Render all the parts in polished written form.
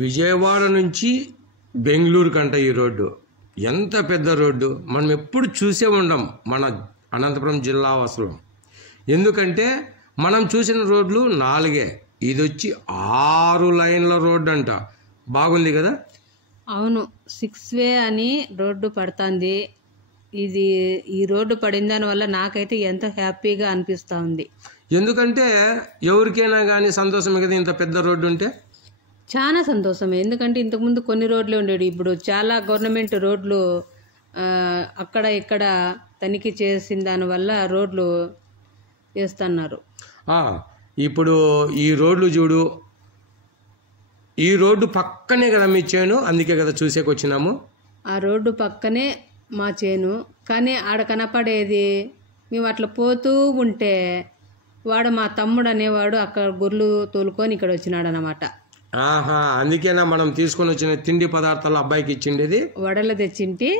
విజయవాడ నుంచి బెంగళూరు కంట ఈ రోడ్డు ఎంత పెద్ద రోడ్డు. మనం ఎప్పుడు చూసే ఉండం మన అనంతపురం జిల్లా వాసులు. ఎందుకంటే మనం చూసిన రోడ్లు 4, ఇది వచ్చి 6 లైన్ల రోడ్డు అంట. బాగుంది కదా. అవును, 6 వే అని రోడ్డు పడుతుంది. ఈ రోడ్డు పడిన దానివల్ల నాకైతే ఎంతో హ్యాపీగా అనిపిస్తూ ఉంది. ఎందుకంటే ఎవరికైనా కానీ సంతోషమే కదా ఇంత పెద్ద రోడ్డు ఉంటే. చాలా సంతోషమే. ఎందుకంటే ఇంతకుముందు కొన్ని రోడ్లు ఉండేవి, ఇప్పుడు చాలా గవర్నమెంట్ రోడ్లు అక్కడ ఇక్కడ తనిఖీ చేసిన దానివల్ల రోడ్లు వేస్తున్నారు. ఇప్పుడు ఈ రోడ్లు చూడు, ఈ రోడ్డు పక్కనే కదా మీ చేను, అందుకే కదా చూసేకొచ్చినాము. ఆ రోడ్డు పక్కనే మా చేను, కానీ ఆడ కనపడేది మేము అట్లా పోతూ ఉంటే వాడు మా తమ్ముడు అనేవాడు అక్కడ గొర్రెలు తోలుకొని ఇక్కడ వచ్చినాడు అన్నమాట. అందుకేనా మనం తీసుకొని వచ్చిన తిండి పదార్థాలు అబ్బాయికి ఇచ్చిండేది. వడలు తెచ్చింటి,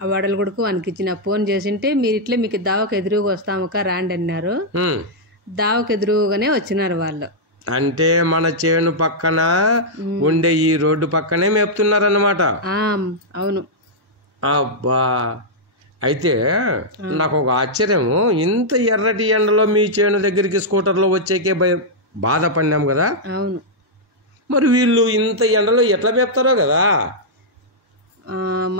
ఆ వడలు కొడుకు వానికి ఇచ్చిన. ఫోన్ చేసింటే మీరు ఇట్లే మీకు దావకు ఎదురుగా వస్తాముక రాండి అన్నారు. దావకు ఎదురుగానే వచ్చినారు వాళ్ళు. అంటే మన చేను పక్కన ఉండే ఈ రోడ్డు పక్కనే మేపుతున్నారన్నమాట. అవును. అబ్బా, అయితే నాకు ఒక ఆశ్చర్యము, ఇంత ఎర్రటి ఎండలో మీ చేను దగ్గరికి స్కూటర్లో వచ్చేకే బాధపడినాం కదా. అవును, మరి వీళ్ళు ఇంత ఎండలో ఎట్లా మేపుతారో కదా.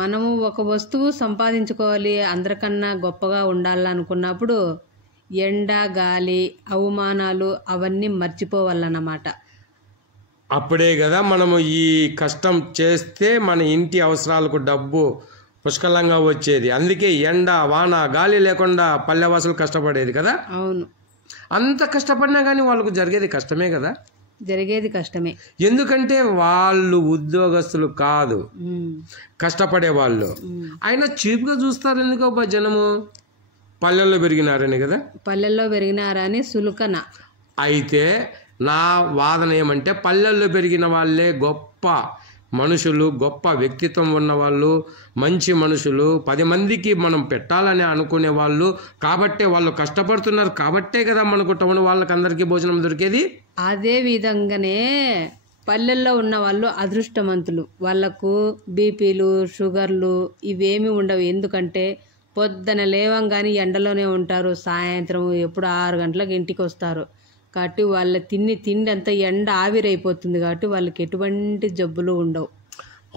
మనము ఒక వస్తువు సంపాదించుకోవాలి, అందరికన్నా గొప్పగా ఉండాలనుకున్నప్పుడు ఎండ, గాలి, అవమానాలు అవన్నీ మర్చిపోవాలన్నమాట. అప్పుడే కదా మనము ఈ కష్టం చేస్తే మన ఇంటి అవసరాలకు డబ్బు పుష్కలంగా వచ్చేది. అందుకే ఎండ, వాన, గాలి లేకుండా పల్లెవాసులు కష్టపడేది కదా. అవును, అంత కష్టపడినా కానీ వాళ్ళకు జరిగేది కష్టమే కదా. జరిగేది కష్టమే. ఎందుకంటే వాళ్ళు ఉద్యోగస్తులు కాదు, కష్టపడే వాళ్ళు. అయినా చీప్గా చూస్తారు ఎందుకో జనము. పల్లెల్లో పెరిగినారని కదా. పల్లెల్లో పెరిగినారని సులుకన. అయితే నా వాదన ఏమంటే పల్లెల్లో పెరిగిన వాళ్ళే గొప్ప మనుషులు, గొప్ప వ్యక్తిత్వం ఉన్నవాళ్ళు, మంచి మనుషులు, 10 మందికి మనం పెట్టాలని అనుకునే వాళ్ళు. కాబట్టే వాళ్ళు కష్టపడుతున్నారు, కాబట్టే కదా మనకు టౌన్ వాళ్ళకి అందరికీ భోజనం దొరికేది. అదే విధంగానే పల్లెల్లో ఉన్న వాళ్ళు అదృష్టవంతులు. వాళ్ళకు బీపీలు, షుగర్లు ఇవేమీ ఉండవు. ఎందుకంటే పొద్దున లేవంగానే ఎండలోనే ఉంటారు, సాయంత్రం ఎప్పుడు 6 గంటలకు ఇంటికి వస్తారు. కాబట్టి వాళ్ళ తిండి అంతా ఎండ ఆవిరైపోతుంది, కాబట్టి వాళ్ళకి ఎటువంటి జబ్బులు ఉండవు.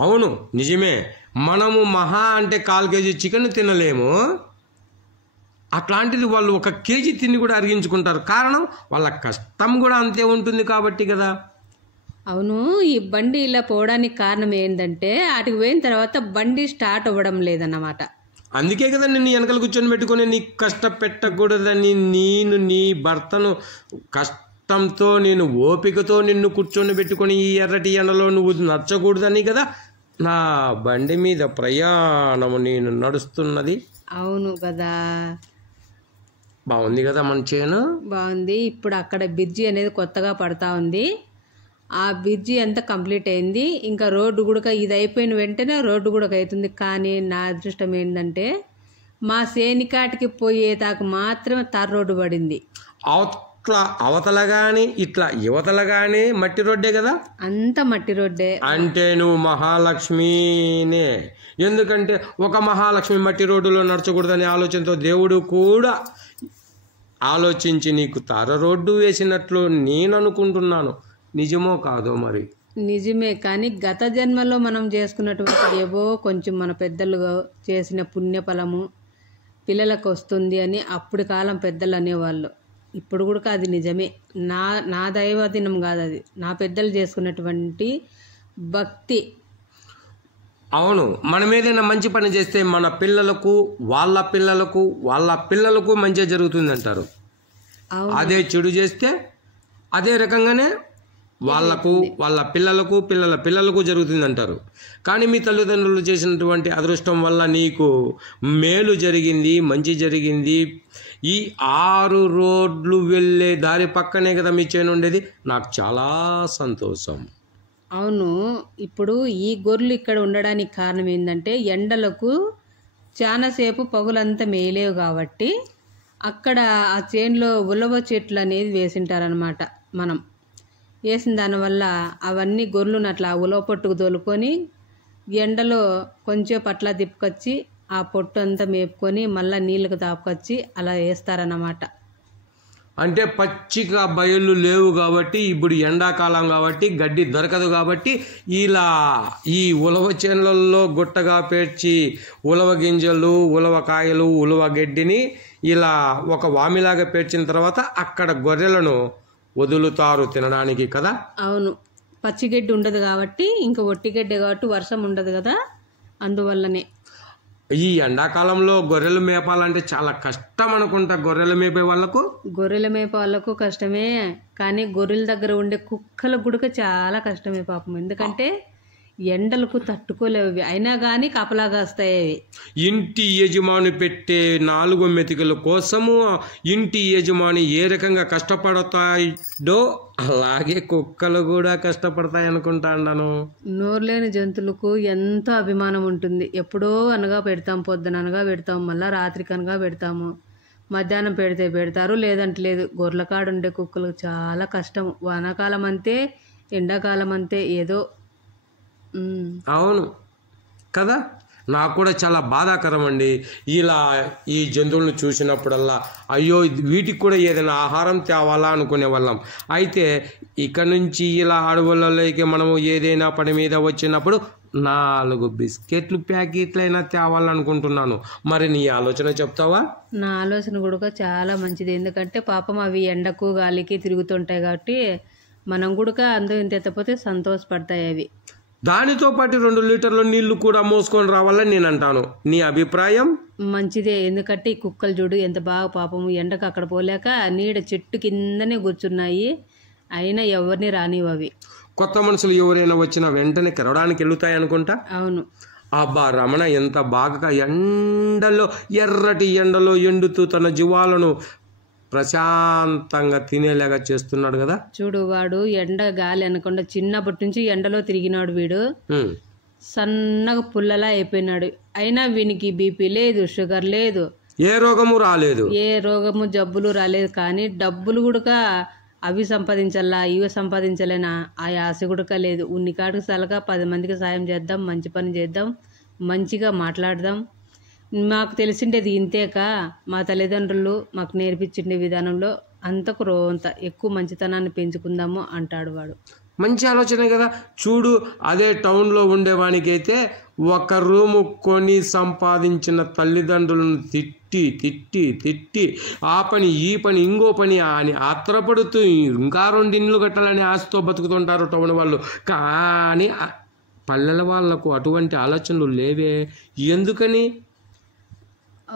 అవును, నిజమే. మనము మహా అంటే 1/4 కేజీ చికెన్ తినలేము, అట్లాంటిది వాళ్ళు 1 కేజీ తిండి కూడా అరిగించుకుంటారు. కారణం వాళ్ళ కష్టం కూడా అంతే ఉంటుంది కాబట్టి కదా. అవును, ఈ బండి ఇలా పోవడానికి కారణం ఏంటంటే అటుకు పోయిన తర్వాత బండి స్టార్ట్ అవ్వడం లేదన్నమాట. అందుకే కదా నిన్ను వెనకలు కూర్చొని పెట్టుకొని నీకు కష్టపెట్టకూడదని నేను నీ భర్తను కష్టంతో నేను ఓపికతో నిన్ను కూర్చొని పెట్టుకొని ఈ ఎర్రటి ఎండలో నువ్వు నచ్చకూడదని కదా నా బండి మీద ప్రయాణము నేను నడుస్తున్నది. అవును కదా. బాగుంది కదా మన చేను. బాగుంది. ఇప్పుడు అక్కడ బ్రిడ్జి అనేది కొత్తగా పడతా ఉంది. ఆ బ్రిడ్జి అంతా కంప్లీట్ అయింది. ఇంకా రోడ్డు కూడా ఇది అయిపోయిన వెంటనే రోడ్డు కూడా అవుతుంది. కానీ నా అదృష్టం ఏంటంటే మా సేనికాటికి పోయేదాకా మాత్రమే తార్ రోడ్డు పడింది. అవతల గాని ఇట్లా యువతల గాని మట్టి రోడ్డే కదా. అంత మట్టి రోడ్డే. అంటే నువ్వు మహాలక్ష్మినే. ఎందుకంటే ఒక మహాలక్ష్మి మట్టి రోడ్డులో నడచకూడదనే ఆలోచనతో దేవుడు కూడా ఆలోచించి నీకు తార రోడ్డు వేసినట్లు నేను అనుకుంటున్నాను. నిజమో కాదో మరి. నిజమే, కానీ గత జన్మలో మనం చేసుకున్నటువంటి ఏవో కొంచెం మన పెద్దలు చేసిన పుణ్యఫలము పిల్లలకు వస్తుంది అని అప్పుడు కాలం పెద్దలు అనేవాళ్ళు. ఇప్పుడు కూడా అది నిజమే. నా దైవదినం కాదు, అది నా పెద్దలు చేసుకున్నటువంటి భక్తి. అవును, మనం ఏదైనా మంచి పని చేస్తే మన పిల్లలకు వాళ్ళ పిల్లలకు వాళ్ళ పిల్లలకు మంచి జరుగుతుంది అంటారు. అదే చెడు చేస్తే అదే రకంగానే వాళ్లకు వాళ్ళ పిల్లలకు పిల్లల పిల్లలకు జరుగుతుంది అంటారు. కానీ మీ తల్లిదండ్రులు చేసినటువంటి అదృష్టం వల్ల నీకు మేలు జరిగింది, మంచి జరిగింది. ఈ 6 రోడ్లు వెళ్ళే దారి పక్కనే కదా మీ చేను ఉండేది. నాకు చాలా సంతోషం. అవును, ఇప్పుడు ఈ గొర్రెలు ఇక్కడ ఉండడానికి కారణం ఏంటంటే ఎండలకు చాలాసేపు పగులంతా మేయలేవు కాబట్టి అక్కడ ఆ చేనులో ఉలవ చెట్లు అనేది వేసింటారనమాట. మనం వేసిన దానివల్ల అవన్నీ గొర్రెలను అట్లా ఉలవ పొట్టుకు తోలుకొని ఎండలో కొంచెం పట్ల తిప్పుకొచ్చి ఆ పొట్టు అంతా మేపుకొని మళ్ళీ నీళ్ళకు తాపుకొచ్చి అలా వేస్తారన్నమాట. అంటే పచ్చిగా బయళ్ళు లేవు కాబట్టి, ఇప్పుడు ఎండాకాలం కాబట్టి గడ్డి దొరకదు కాబట్టి ఇలా ఈ ఉలవ చేనులలో గుట్టగా పేర్చి ఉలవ గింజలు, ఉలవ కాయలు, ఉలవ గడ్డిని ఇలా ఒక వామిలాగా పేర్చిన తర్వాత అక్కడ గొర్రెలను వదులుతారు తినడానికి కదా. అవును, పచ్చిగడ్డి ఉండదు కాబట్టి, ఇంకా ఒట్టిగడ్డి కాబట్టి వర్షం ఉండదు కదా, అందువల్లనే. ఈ ఎండాకాలంలో గొర్రెలు మేపాలంటే చాలా కష్టం అనుకుంటా. గొర్రెలు మేపే వాళ్ళకు కష్టమే, కానీ గొర్రెల దగ్గర ఉండే కుక్కలకు కూడా చాలా కష్టమే పాపం. ఎందుకంటే ఎండలకు తట్టుకోలేవు, అయినా కానీ కాపలాగా వస్తాయి. ఇంటి యజమాని పెట్టే 4 మెతుకుల కోసము ఇంటి యజమాని ఏ రకంగా కష్టపడతాడో అలాగే కుక్కలు కూడా కష్టపడతాయి అనుకుంటాను. నోరులేని జంతువులకు ఎంతో అభిమానం ఉంటుంది. ఎప్పుడో అనగా పెడతాం, పొద్దున అనగా పెడతాం, మళ్ళీ రాత్రికి అనగా పెడతాము. మధ్యాహ్నం పెడితే పెడతారు, లేదంటే లేదు. గొర్రెల కాడ ఉండే కుక్కలకు చాలా కష్టం. వానాకాలం అంతే, ఎండాకాలం అంతే, ఏదో. అవును కదా. నాకు కూడా చాలా బాధాకరం అండి ఇలా ఈ జంతువులను చూసినప్పుడల్లా. అయ్యో, వీటికి కూడా ఏదైనా ఆహారం తేవాలా అనుకునే వాళ్ళం. అయితే ఇక్కడ నుంచి ఇలా అడవులలోకి మనము ఏదైనా పని మీద వచ్చినప్పుడు 4 బిస్కెట్లు ప్యాకెట్లైనా తేవాలనుకుంటున్నాను. మరి నీ ఆలోచన చెప్తావా? నా ఆలోచన కూడా చాలా మంచిది. ఎందుకంటే పాపం అవి ఎండకు గాలికి తిరుగుతుంటాయి కాబట్టి మనం కూడా అందరూ ఇంత ఎత్తపోతే సంతోషపడతాయి అవి. దానితో పాటు 2 లీటర్ల నీళ్లు కూడా మోసుకొని రావాలని నేను అంటాను. నీ అభిప్రాయం? మంచిదే. ఎందుకంటే ఈ కుక్కలు చూడు ఎంత బాగా పాపం ఎండకు అక్కడ పోలేక నీడ చెట్టు కిందనే కూర్చున్నాయి, అయినా ఎవరిని రానివి అవి. కొత్త మనుషులు ఎవరైనా వచ్చినా వెంటనే కెరవడానికి వెళ్తాయి అనుకుంటా. అవును. అబ్బా, రమణ ఎంత బాగా ఎండలో, ఎర్రటి ఎండలో ఎండుతూ తన జీవాలను ప్రశాంతంగా తినేలాగా చేస్తున్నాడు కదా. చూడు, వాడు ఎండ గాలి అనకుండా చిన్నప్పటి నుంచి ఎండలో తిరిగినాడు. వీడు సన్నగా పుల్లలా అయిపోయినాడు. అయినా వీనికి బీపీ లేదు, షుగర్ లేదు, ఏ రోగము రాలేదు, ఏ రోగము జబ్బులు రాలేదు. కానీ డబ్బులు కూడా అవి సంపాదించాలా, ఇవి సంపాదించలేనా ఆ ఆశ కూడా లేదు. ఉన్ని కాడికి సలగా 10 మందికి సాయం చేద్దాం, మంచి పని చేద్దాం, మంచిగా మాట్లాడదాం. మాకు తెలిసిండేది ఇంతేక, మా తల్లిదండ్రులు మాకు నేర్పించిండే విధానంలో అంతకు రోంత ఎక్కువ మంచితనాన్ని పెంచుకుందాము అంటాడు వాడు. మంచి ఆలోచనే కదా. చూడు, అదే టౌన్లో ఉండేవానికైతే ఒక రూము కొని సంపాదించిన తల్లిదండ్రులను తిట్టి తిట్టి తిట్టి ఆ పని ఈ పని ఇంకో పని అని ఆత్రపడుతూ ఇంకా 2 ఇండ్లు కట్టాలని ఆశతో బతుకుతుంటారు టౌన్ వాళ్ళు. కానీ పల్లెల వాళ్లకు అటువంటి ఆలోచనలు లేవే. ఎందుకని?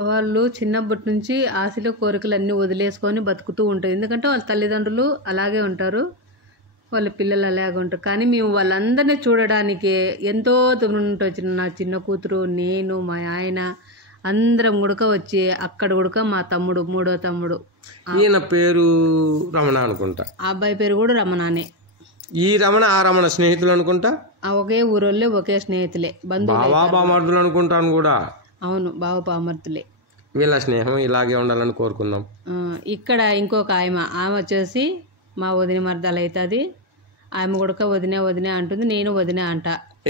వాళ్ళు చిన్నప్పటి నుంచి ఆశలు కోరికలు అన్నీ వదిలేసుకొని బతుకుతూ ఉంటారు. ఎందుకంటే వాళ్ళ తల్లిదండ్రులు అలాగే ఉంటారు, వాళ్ళ పిల్లలు అలాగే ఉంటారు. కానీ మేము వాళ్ళందరినీ చూడడానికి ఎంతో దూరం నుండి వచ్చిన నా చిన్న కూతురు, నేను, మా ఆయన అందరం గుడక వచ్చి అక్కడ గుడక మా తమ్ముడు, 3వ తమ్ముడు, ఈయన పేరు రమణ అనుకుంటా, ఆ అబ్బాయి పేరు కూడా రమణానే. ఈ రమణ ఆ రమణ స్నేహితులు అనుకుంటా, ఒకే ఊరోళ్ళే, ఒకే స్నేహితులే, బామర్దులు అనుకుంటాను కూడా. అవును, బావ పామర్తులే. వీళ్ళ స్నేహం ఇలాగే ఉండాలని కోరుకుందాం. ఇక్కడ ఇంకొక ఆమె వచ్చేసి మా వదిన మర్దాలు అవుతుంది. ఆమె కూడా వదినే వదినే అంటుంది, నేను వదినే అంట.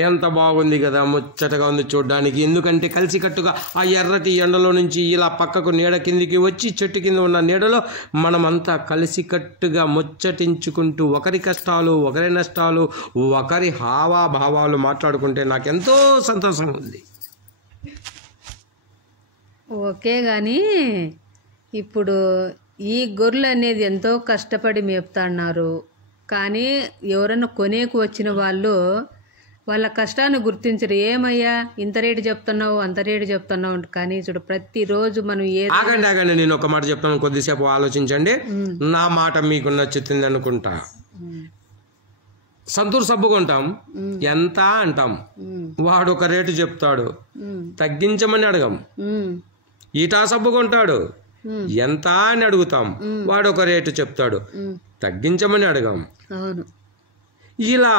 ఎంత బాగుంది కదా, ముచ్చటగా ఉంది చూడడానికి. ఎందుకంటే కలిసికట్టుగా ఆ ఎర్రటి ఎండలో నుంచి ఇలా పక్కకు నీడ కిందికి వచ్చి చెట్టు కింద ఉన్న నీడలో మనమంతా కలిసికట్టుగా ముచ్చటించుకుంటూ ఒకరి కష్టాలు, ఒకరి నష్టాలు, ఒకరి హావాభావాలు మాట్లాడుకుంటే నాకెంతో సంతోషంగా ఉంది. ఓకే, కానీ ఇప్పుడు ఈ గొర్రెలు అనేది ఎంతో కష్టపడి మేపుతున్నారు. కానీ ఎవరన్నా కొనేకు వచ్చిన వాళ్ళు వాళ్ళ కష్టాన్ని గుర్తించరు. ఏమయ్యా ఇంత రేటు చెప్తున్నావు, అంత రేటు చెప్తున్నావు. కానీ చూడు, ప్రతిరోజు మనం ఆగండి, నేను ఒక మాట చెప్తాను, కొద్దిసేపు ఆలోచించండి. నా మాట మీకు నచ్చుతుంది అనుకుంటా. సంతూర్ సబ్బు కొంటాం, ఎంత అంటాం, వాడు ఒక రేటు చెప్తాడు, తగ్గించమని అడగం. ఈటా సబ్బు కొంటాడు, ఎంత అని అడుగుతాం, వాడు ఒక రేటు చెప్తాడు, తగ్గించమని అడగం. ఇలా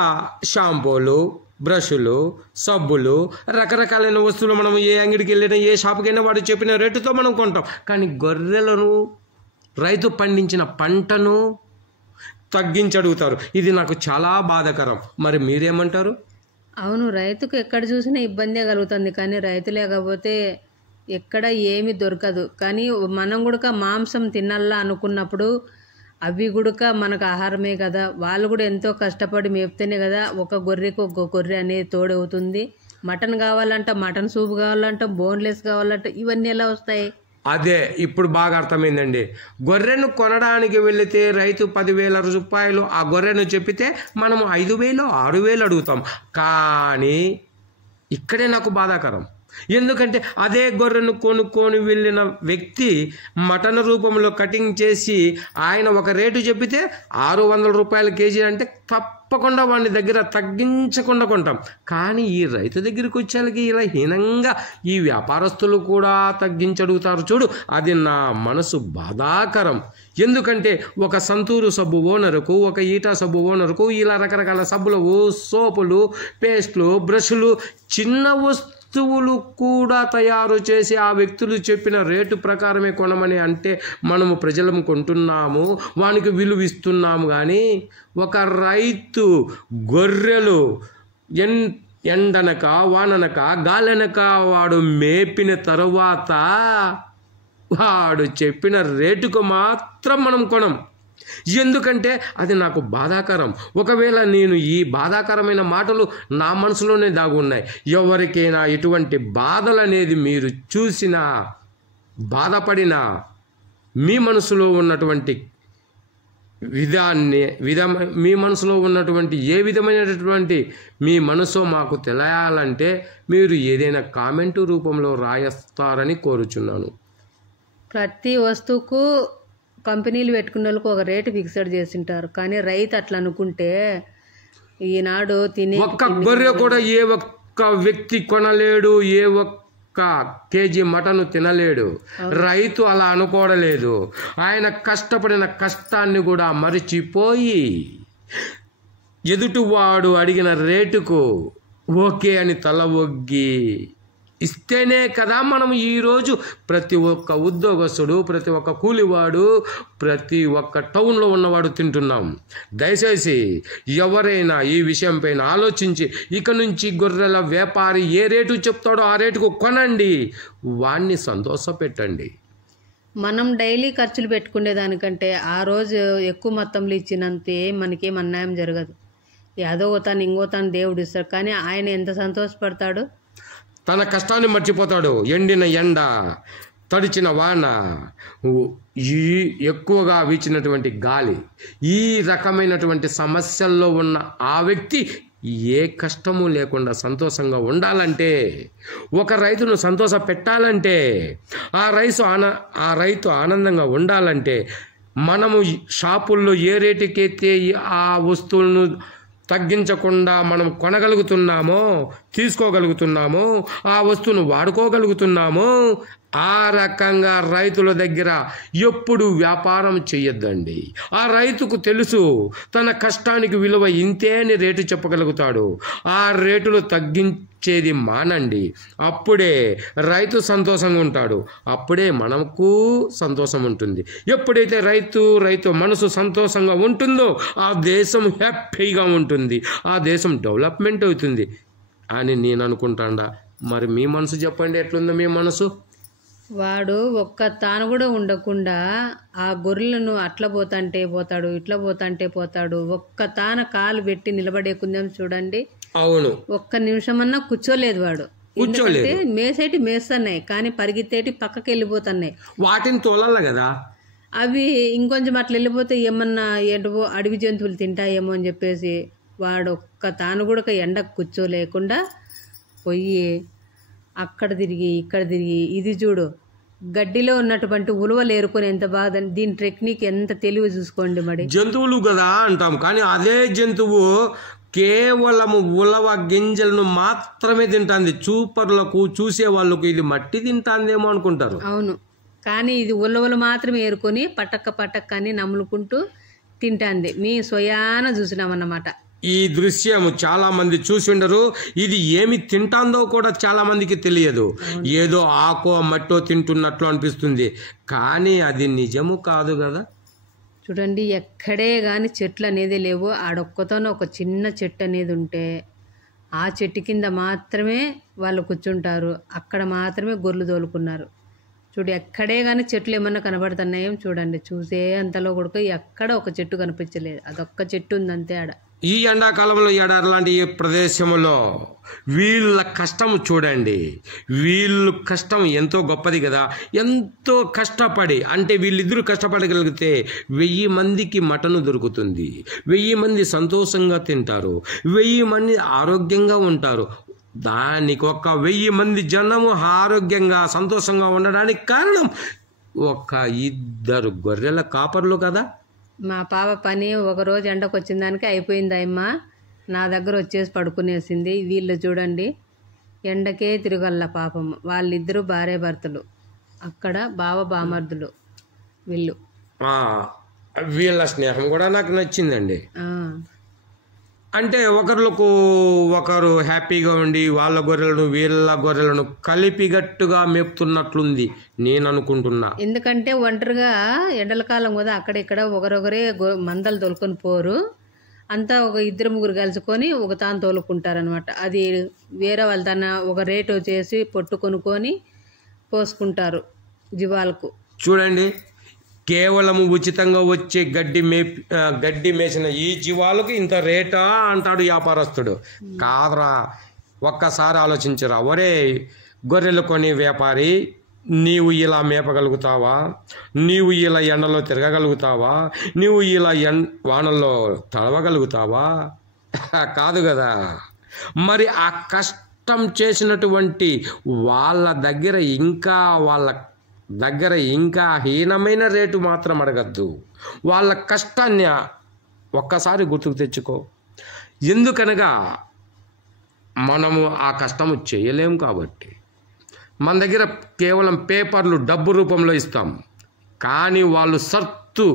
షాంపూలు, బ్రష్లు, సబ్బులు, రకరకాలైన వస్తువులు మనం ఏ అంగడికి వెళ్ళినా, ఏ షాప్కి వెళ్ళినా వాడు చెప్పిన రేటుతో మనం కొంటాం. కానీ గొర్రెలను, రైతు పండించిన పంటను తగ్గించి అడుగుతారు. ఇది నాకు చాలా బాధాకరం. మరి మీరేమంటారు? అవును, రైతుకు ఎక్కడ చూసినా ఇబ్బందే కలుగుతుంది, కానీ రైతు లేకపోతే ఎక్కడ ఏమీ దొరకదు. కానీ మనం కూడా మాంసం తినాలా అనుకున్నప్పుడు అవి కూడా మనకు ఆహారమే కదా, వాళ్ళు కూడా ఎంతో కష్టపడి మేపితేనే కదా ఒక గొర్రెకు ఒక గొర్రె అనేది తోడవుతుంది. మటన్ కావాలంట, మటన్ సూప్ కావాలంట, బోన్లెస్ కావాలంట, ఇవన్నీ ఎలా వస్తాయి? అదే ఇప్పుడు బాగా అర్థమైందండి. గొర్రెను కొనడానికి వెళితే రైతు 10,000 రూపాయలు ఆ గొర్రెను చెప్పితే మనం 5,000 6,000 అడుగుతాం. కానీ ఇక్కడే నాకు బాధాకరం. ఎందుకంటే అదే గొర్రెను కొనుక్కొని వెళ్ళిన వ్యక్తి మటన్ రూపంలో కటింగ్ చేసి ఆయన ఒక రేటు చెప్పితే 600 రూపాయల కేజీ అంటే తప్పకుండా వాడి దగ్గర తగ్గించకుండా కొంటాం. కానీ ఈ రైతు దగ్గరికి వచ్చేళ్ళకి ఇలా హీనంగా ఈ వ్యాపారస్తులు కూడా తగ్గించడుగుతారు చూడు, అది నా మనసు బాధాకరం. ఎందుకంటే ఒక సంతూరు సబ్బు ఓనరుకు, ఒక ఈటా సబ్బు ఓనరుకు ఇలా రకరకాల సబ్బులు, సోపులు, పేస్ట్లు, బ్రష్లు, చిన్న వస్తువులు కూడా తయారు చేసి ఆ వ్యక్తులు చెప్పిన రేటు ప్రకారమే కొనమని అంటే మనము ప్రజలం కొంటున్నాము, వానికి విలువ ఇస్తున్నాము. కానీ ఒక రైతు గొర్రెలు ఎండనక వాననక గాలనక వాడు మేపిన తరువాత వాడు చెప్పిన రేటుకు మాత్రం మనం కొనం. ఎందుకంటే అది నాకు బాధాకరం. ఒకవేళ నేను ఈ బాధాకరమైన మాటలు నా మనసులోనే దాగున్నాయి. ఎవరికైనా ఇటువంటి బాధలు అనేది మీరు చూసినా, బాధపడినా, మీ మనసులో ఉన్నటువంటి మీ మనసులో ఉన్నటువంటి ఏ విధమైనటువంటి మీ మనసు మాకు తెలియాలంటే మీరు ఏదైనా కామెంటు రూపంలో రాయిస్తారని కోరుచున్నాను. ప్రతి వస్తువుకు కంపెనీలు పెట్టుకున్న వాళ్ళకు ఒక రేటు ఫిక్స్డ్ చేసింటారు, కానీ రైతు అట్లా అనుకుంటే ఈనాడు తినే ఒక్క గొర్రె కూడా ఏ ఒక్క వ్యక్తి కొనలేడు, ఏ ఒక్క కేజీ మటన్ తినలేడు. రైతు అలా అనుకోవడలేదు. ఆయన కష్టపడిన కష్టాన్ని కూడా మరిచిపోయి ఎదుటివాడు అడిగిన రేటుకు ఓకే అని తల ఒగ్గి ఇస్తేనే కదా మనం ఈరోజు ప్రతి ఒక్క ఉద్యోగస్తుడు, ప్రతి ఒక్క కూలివాడు, ప్రతి ఒక్క టౌన్లో ఉన్నవాడు తింటున్నాం. దయచేసి ఎవరైనా ఈ విషయం పైన ఆలోచించి ఇక నుంచి గొర్రెల వ్యాపారి ఏ రేటు చెప్తాడో ఆ రేటుకు కొనండి, వాణ్ణి సంతోషపెట్టండి. మనం డైలీ ఖర్చులు పెట్టుకునే దానికంటే ఆ రోజు ఎక్కువ మొత్తంలో ఇచ్చినంతే మనకేం అన్యాయం జరగదు. ఏదో తాను ఇంకో తాను దేవుడు ఇస్తాడు, కానీ ఆయన ఎంత సంతోషపడతాడు. తన కష్టాన్ని మర్చిపోతాడు. ఎండిన ఎండ, తడిచిన వాన, ఎక్కువగా వీచినటువంటి గాలి, ఈ రకమైనటువంటి సమస్యల్లో ఉన్న ఆ వ్యక్తి ఏ కష్టము లేకుండా సంతోషంగా ఉండాలంటే, ఒక రైతును సంతోష పెట్టాలంటే, ఆ రైతు ఆనందంగా ఉండాలంటే మనము షాపుల్లో ఏ రేటుకైతే ఆ వస్తువులను తగ్గించకుండా మనం కొనగలుగుతున్నామో, తీసుకోగలుగుతున్నామో, ఆ వస్తువును వాడుకోగలుగుతున్నామో, ఆ రకంగా రైతుల దగ్గర ఎప్పుడు వ్యాపారం చెయ్యొద్దండి. ఆ రైతుకు తెలుసు తన కష్టానికి విలువ ఇంతే అని రేటు చెప్పగలుగుతాడు. ఆ రేటులు తగ్గించేది మానండి. అప్పుడే రైతు సంతోషంగా ఉంటాడు, అప్పుడే మనకు సంతోషం ఉంటుంది. ఎప్పుడైతే రైతు మనసు సంతోషంగా ఉంటుందో ఆ దేశం హ్యాపీగా ఉంటుంది, ఆ దేశం డెవలప్మెంట్ అవుతుంది అని నేను అనుకుంటాడా. మరి మీ మనసు చెప్పండి, ఎట్లుందో మీ మనసు? వాడు ఒక్క తాను కూడా ఉండకుండా ఆ గొర్రెలను అట్లా పోతాంటే పోతాడు, ఇట్లా పోతాంటే పోతాడు. ఒక్క తాన కాలు పెట్టి నిలబడేకుందాం చూడండి. అవును, ఒక్క నిమిషమన్నా కూర్చోలేదు వాడు. మేసేటి మేస్తున్నాయి, కానీ పరిగెత్తేటి పక్కకి వెళ్ళిపోతున్నాయి. వాటిని తోలాల కదా, అవి ఇంకొంచెం అట్లా వెళ్ళిపోతే ఏమన్నా ఏంటో అడవి జంతువులు తింటాయేమో అని చెప్పేసి వాడు ఒక్క తాను కూడా ఎండకు కూర్చోలేకుండా పోయి అక్కడ తిరిగి ఇక్కడ తిరిగి, ఇది చూడు గడ్డిలో ఉన్నటువంటి ఉలవలు ఏరుకొని ఎంత బాగా, దీని టెక్నిక్ ఎంత తెలివి చూసుకోండి. మరి జంతువులు కదా అంటాం, కానీ అదే జంతువు కేవలము ఉలవ గింజలను మాత్రమే తింటాంది. చూపర్లకు, చూసే వాళ్ళకు ఇది మట్టి తింటాందేమో అనుకుంటారు. అవును, కానీ ఇది ఉలవలు మాత్రమే ఏరుకొని పటక్క అని నమ్ములుకుంటూ తింటాంది. మీ స్వయాన చూసినామన్నమాట. ఈ దృశ్యం చాలా మంది చూసి ఉండరు. ఇది ఏమి తింటాందో కూడా చాలా మందికి తెలియదు. ఏదో ఆకో మట్టో తింటున్నట్లు అనిపిస్తుంది, కానీ అది నిజము కాదు కదా. చూడండి, ఎక్కడే కానీ చెట్లు అనేది లేవు. ఆడొక్కతోనే ఒక చిన్న చెట్టు అనేది ఉంటే ఆ చెట్టు కింద మాత్రమే వాళ్ళు కూర్చుంటారు. అక్కడ మాత్రమే గొర్రెలు తోలుకున్నారు. చూడు, ఎక్కడే కానీ చెట్లు ఏమన్నా కనబడుతున్నాయో చూడండి. చూసే అంతలో కూడా ఎక్కడ ఒక చెట్టు కనిపించలేదు. అదొక్క చెట్టు ఉంది అంతే ఆడ. ఈ ఎండాకాలంలో ఎడారి లాంటి ఈ ప్రదేశంలో వీళ్ళ కష్టం చూడండి. వీళ్ళు కష్టం ఎంతో గొప్పది కదా. ఎంతో కష్టపడి, అంటే వీళ్ళిద్దరూ కష్టపడగలిగితే 1000 మందికి మటను దొరుకుతుంది, 1000 మంది సంతోషంగా తింటారు, 1000 మంది ఆరోగ్యంగా ఉంటారు. దానికి ఒక 1000 మంది జనము ఆరోగ్యంగా సంతోషంగా ఉండడానికి కారణం ఒక 2 గొర్రెల కాపర్లు కదా. మా పాప పని ఒకరోజు ఎండకు వచ్చిన దానికి అయిపోయింది. అమ్మ నా దగ్గర వచ్చేసి పడుకునేసింది. వీళ్ళు చూడండి, ఎండకే తిరగల్ల పాపం. వాళ్ళిద్దరూ భార్య భర్తలు, అక్కడ బావ బామర్దులు వీళ్ళు. వీళ్ళ స్నేహం కూడా నాకు నచ్చిందండి. అంటే ఒకరికి ఒకరు హ్యాపీగా ఉండి వాళ్ళ గొర్రెలను వీళ్ళ గొర్రెలను కలిపిగట్టుగా మేపుతున్నట్లుంది నేను అనుకుంటున్నా. ఎందుకంటే ఒంటరిగా ఎండల కాలం కదా, అక్కడిక్కడ ఒకరొకరే మందలు తోలుకొని పోరు. అంతా ఒక 2-3 కలుసుకొని ఒక తాను తోలుకుంటారనమాట. అది వేరే వాళ్ళు తన ఒక రేటు చేసి పొట్టు కొనుక్కొని పోసుకుంటారు జీవాలకు. చూడండి, కేవలం ఉచితంగా వచ్చే గడ్డి మేసిన ఈ జీవాలకు ఇంత రేటా అంటాడు వ్యాపారస్తుడు. కాదరా, ఒక్కసారి ఆలోచించరా. ఒరే గొర్రెలు కొని వ్యాపారి, నీవు ఇలా మేపగలుగుతావా? నీవు ఇలా ఎండలో తిరగగలుగుతావా? నీవు ఇలా వానల్లో తడవగలుగుతావా? కాదు కదా. మరి ఆ కష్టం చేసినటువంటి వాళ్ళ దగ్గర ఇంకా హీనమైన రేటు మాత్రం అడగద్దు. వాళ్ళ కష్టాన్ని ఒక్కసారి గుర్తుకు తెచ్చుకో. ఎందుకనగా మనము ఆ కష్టము చేయలేము కాబట్టి. మన దగ్గర కేవలం పేపర్లు డబ్బు రూపంలో ఇస్తాం, కానీ వాళ్ళు సత్తు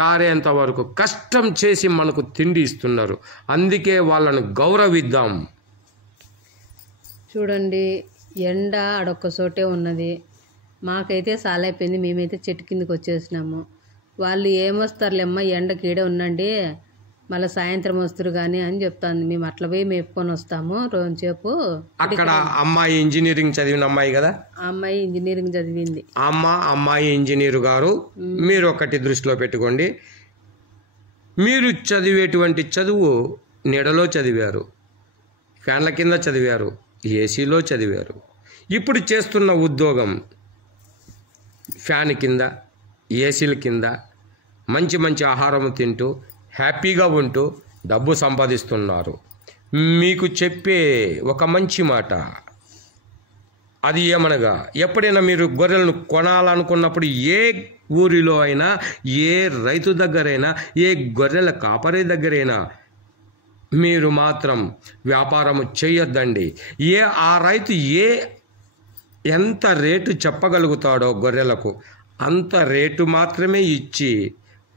కారేంత వరకు కష్టం చేసి మనకు తిండి ఇస్తున్నారు. అందుకే వాళ్ళను గౌరవిద్దాం. చూడండి, ఎండ ఆడొక్క చోటే ఉన్నది. మాకైతే సాలైపోయింది. మేమైతే చెట్టు కిందకి వచ్చేసినాము. వాళ్ళు ఏమొస్తారులేమ్మా, ఎండకి ఈడే ఉండండి, మళ్ళీ సాయంత్రం వస్తారు కానీ అని చెప్తాను. మేము అట్లా పోయి మేపుకొని వస్తాము రోజుసేపు. అక్కడ అమ్మాయి ఇంజనీరింగ్ చదివిన అమ్మాయి కదా. అమ్మాయి ఇంజనీరింగ్ చదివింది. అమ్మాయి ఇంజనీరు గారు, మీరు ఒకటి దృష్టిలో పెట్టుకోండి. మీరు చదివేటువంటి చదువు నీడలో చదివారు, ఫ్యాన్ల కింద చదివారు, ఏసీలో చదివారు. ఇప్పుడు చేస్తున్న ఉద్యోగం ఫ్యాన్ కింద, ఏసీల కింద మంచి మంచి ఆహారం తింటూ హ్యాపీగా ఉంటూ డబ్బు సంపాదిస్తున్నారు. మీకు చెప్పే ఒక మంచి మాట, అది ఏమనగా, ఎప్పుడైనా మీరు గొర్రెలను కొనాలనుకున్నప్పుడు ఏ ఊరిలో అయినా, ఏ రైతు దగ్గరైనా, ఏ గొర్రెల కాపరి దగ్గరైనా మీరు మాత్రం వ్యాపారము చేయొద్దండి. ఆ రైతు ఎంత రేటు చెప్పగలుగుతాడో గొర్రెలకు అంత రేటు మాత్రమే ఇచ్చి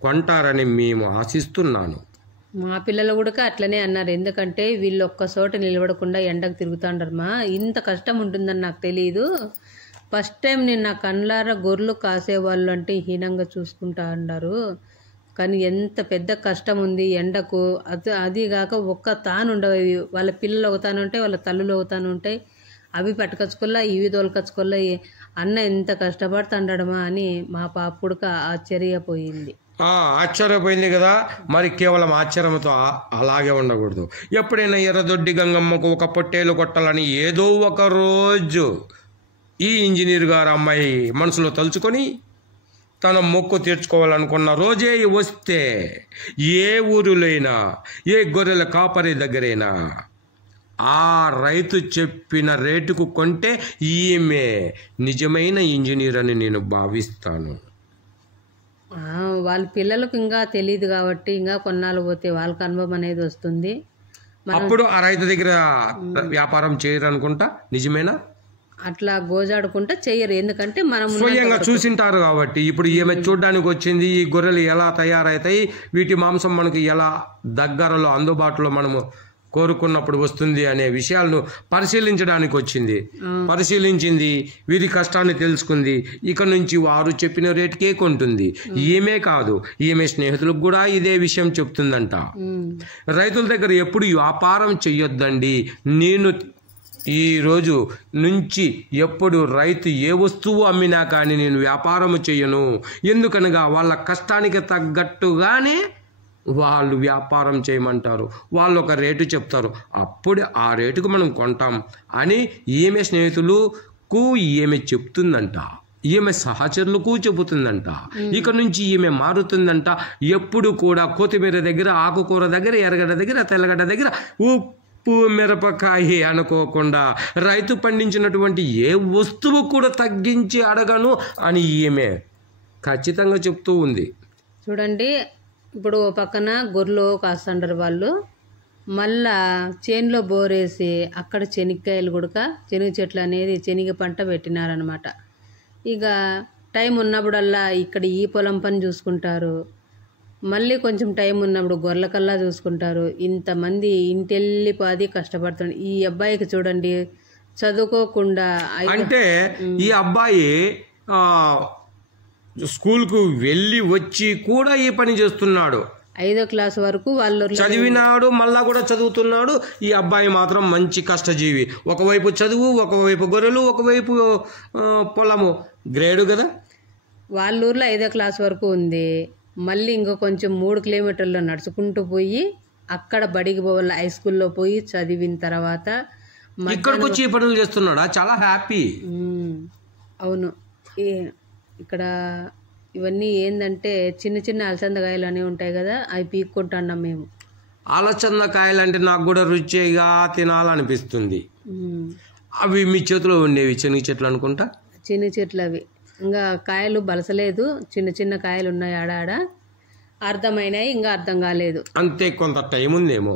కొంటారని మేము ఆశిస్తున్నాను. మా పిల్లలు కూడా అట్లనే అన్నారు. ఎందుకంటే వీళ్ళు ఒక్క చోట నిలబడకుండా ఎండకు తిరుగుతాండరమ్మా. ఇంత కష్టం ఉంటుందని నాకు తెలియదు. ఫస్ట్ టైం నేను నా కళ్ళారా గొర్రెలు కాసేవాళ్ళు అంటే హీనంగా చూసుకుంటా అన్నారు. కానీ ఎంత పెద్ద కష్టం ఉంది ఎండకు. అదిగాక ఒక్క తాను ఉండవు. వాళ్ళ పిల్లలు ఒక తాను ఉంటాయి, వాళ్ళ తల్లులు ఒక తాను ఉంటాయి. అవి పట్టుకొచ్చుకోల్లా, ఇవి తోలుకొచ్చుకోల్లా. అన్న ఎంత కష్టపడుతుండడమా అని మా పాపుడుక ఆశ్చర్యపోయింది. ఆశ్చర్యపోయింది కదా. మరి కేవలం ఆశ్చర్యంతో అలాగే ఉండకూడదు. ఎప్పుడైనా ఎర్రదొడ్డి గంగమ్మకు ఒక పొట్టేలు కొట్టాలని ఏదో ఒక రోజు ఈ ఇంజనీర్ గారు అమ్మాయి మనసులో తలుచుకొని తన మొక్కు తీర్చుకోవాలనుకున్న రోజే వస్తే ఏ ఊరిలోనైనా, ఏ గొర్రెల కాపరి దగ్గరైనా ఆ రైతు చెప్పిన రేటుకు కొంటే ఈమె నిజమైన ఇంజనీర్ అని నేను భావిస్తాను. వాళ్ళ పిల్లలకు ఇంకా తెలియదు కాబట్టి ఇంకా కొన్నాళ్ళు పోతే వాళ్ళకి అనుభవం అనేది వస్తుంది. అప్పుడు ఆ రైతు దగ్గర వ్యాపారం చేయరు అనుకుంటా. నిజమేనా? అట్లా గోజాడుకుంటా చెయ్యరు. ఎందుకంటే మనం స్వయంగా చూసింటారు కాబట్టి. ఇప్పుడు ఈమె చూడడానికి వచ్చింది, ఈ గొర్రెలు ఎలా తయారవుతాయి, వీటి మాంసం మనకు ఎలా దగ్గరలో అందుబాటులో మనము కోరుకున్నప్పుడు వస్తుంది అనే విషయాలను పరిశీలించడానికి వచ్చింది. పరిశీలించింది, వీరి కష్టాన్ని తెలుసుకుంది. ఇక నుంచి వారు చెప్పిన రేటుకే కొంటుంది. ఈమె కాదు, ఈమె స్నేహితులకు కూడా ఇదే విషయం చెప్తుందంట. రైతుల దగ్గర ఎప్పుడు వ్యాపారం చెయ్యొద్దండి. నేను ఈ రోజు నుంచి ఎప్పుడు రైతు ఏ వస్తువు అమ్మినా కానీ నేను వ్యాపారం చెయ్యను. ఎందుకనగా వాళ్ళ కష్టానికి తగ్గట్టుగానే వాళ్ళు వ్యాపారం చేయమంటారు. వాళ్ళు ఒక రేటు చెప్తారు, అప్పుడు ఆ రేటుకు మనం కొంటాం అని ఈమె స్నేహితులకు ఈమె చెప్తుందంట. ఈమె సహచరులకు చెబుతుందంట. ఇక నుంచి ఈమె మారుతుందంట. ఎప్పుడు కూడా కొత్తిమీర దగ్గర, ఆకుకూర దగ్గర, ఎర్రగడ్డ దగ్గర, తెల్లగడ్డ దగ్గర ఉప్పు మిరపకాయ అనుకోకుండా రైతు పండించినటువంటి ఏ వస్తువు కూడా తగ్గించి అడగను అని ఈమె ఖచ్చితంగా చెప్తూ ఉంది. చూడండి, ఇప్పుడు ఓ పక్కన గొర్రెలు కాస్తుంటారు వాళ్ళు, మళ్ళా చేనులో బోరేసి అక్కడ శనక్కాయలు కూడా శనగ చెట్లు అనేది శనగ పంట పెట్టినారనమాట. ఇక టైం ఉన్నప్పుడల్లా ఇక్కడ ఈ పొలం పని చూసుకుంటారు, మళ్ళీ కొంచెం టైం ఉన్నప్పుడు గొర్రెల కల్లా చూసుకుంటారు. ఇంతమంది ఇంటెళ్ళిపాది కష్టపడుతున్నారు. ఈ అబ్బాయికి చూడండి చదువుకోకుండా అంటే ఈ అబ్బాయి స్కూల్కు వెళ్ళి వచ్చి కూడా ఈ పని చేస్తున్నాడు. 5వ క్లాస్ వరకు వాళ్ళు చదివినాడు, మళ్ళా కూడా చదువుతున్నాడు. ఈ అబ్బాయి మాత్రం మంచి కష్టజీవి. ఒకవైపు చదువు, ఒకవైపు గొర్రెలు, ఒకవైపు పొలము. గ్రేడు కదా. వాళ్ళ ఊర్లో 5వ క్లాస్ వరకు ఉంది. మళ్ళీ ఇంకో కొంచెం 3 కిలోమీటర్లు నడుచుకుంటూ పోయి అక్కడ బడికి పోవాలి. హై స్కూల్లో పోయి చదివిన తర్వాత ఇక్కడికి వచ్చి ఈ పనులు చేస్తున్నాడా? చాలా హ్యాపీ. అవును. ఇక్కడ ఇవన్నీ ఏంటంటే చిన్న చిన్న అలసందకాయలు అనేవి ఉంటాయి కదా, అవి పీక్కుంటున్నాం మేము. అలసందకాయలు అంటే నాకు కూడా రుచిగా తినాలనిపిస్తుంది. అవి మీ చేతిలో ఉండేవి శనగ చెట్లు అనుకుంటా. శనగ చెట్లు అవి ఇంకా కాయలు బలసలేదు, చిన్న చిన్న కాయలు ఉన్నాయి ఆడాడ. అర్థమైనాయి, ఇంకా అర్థం కాలేదు. అంతే, కొంత టైం ఉందేమో.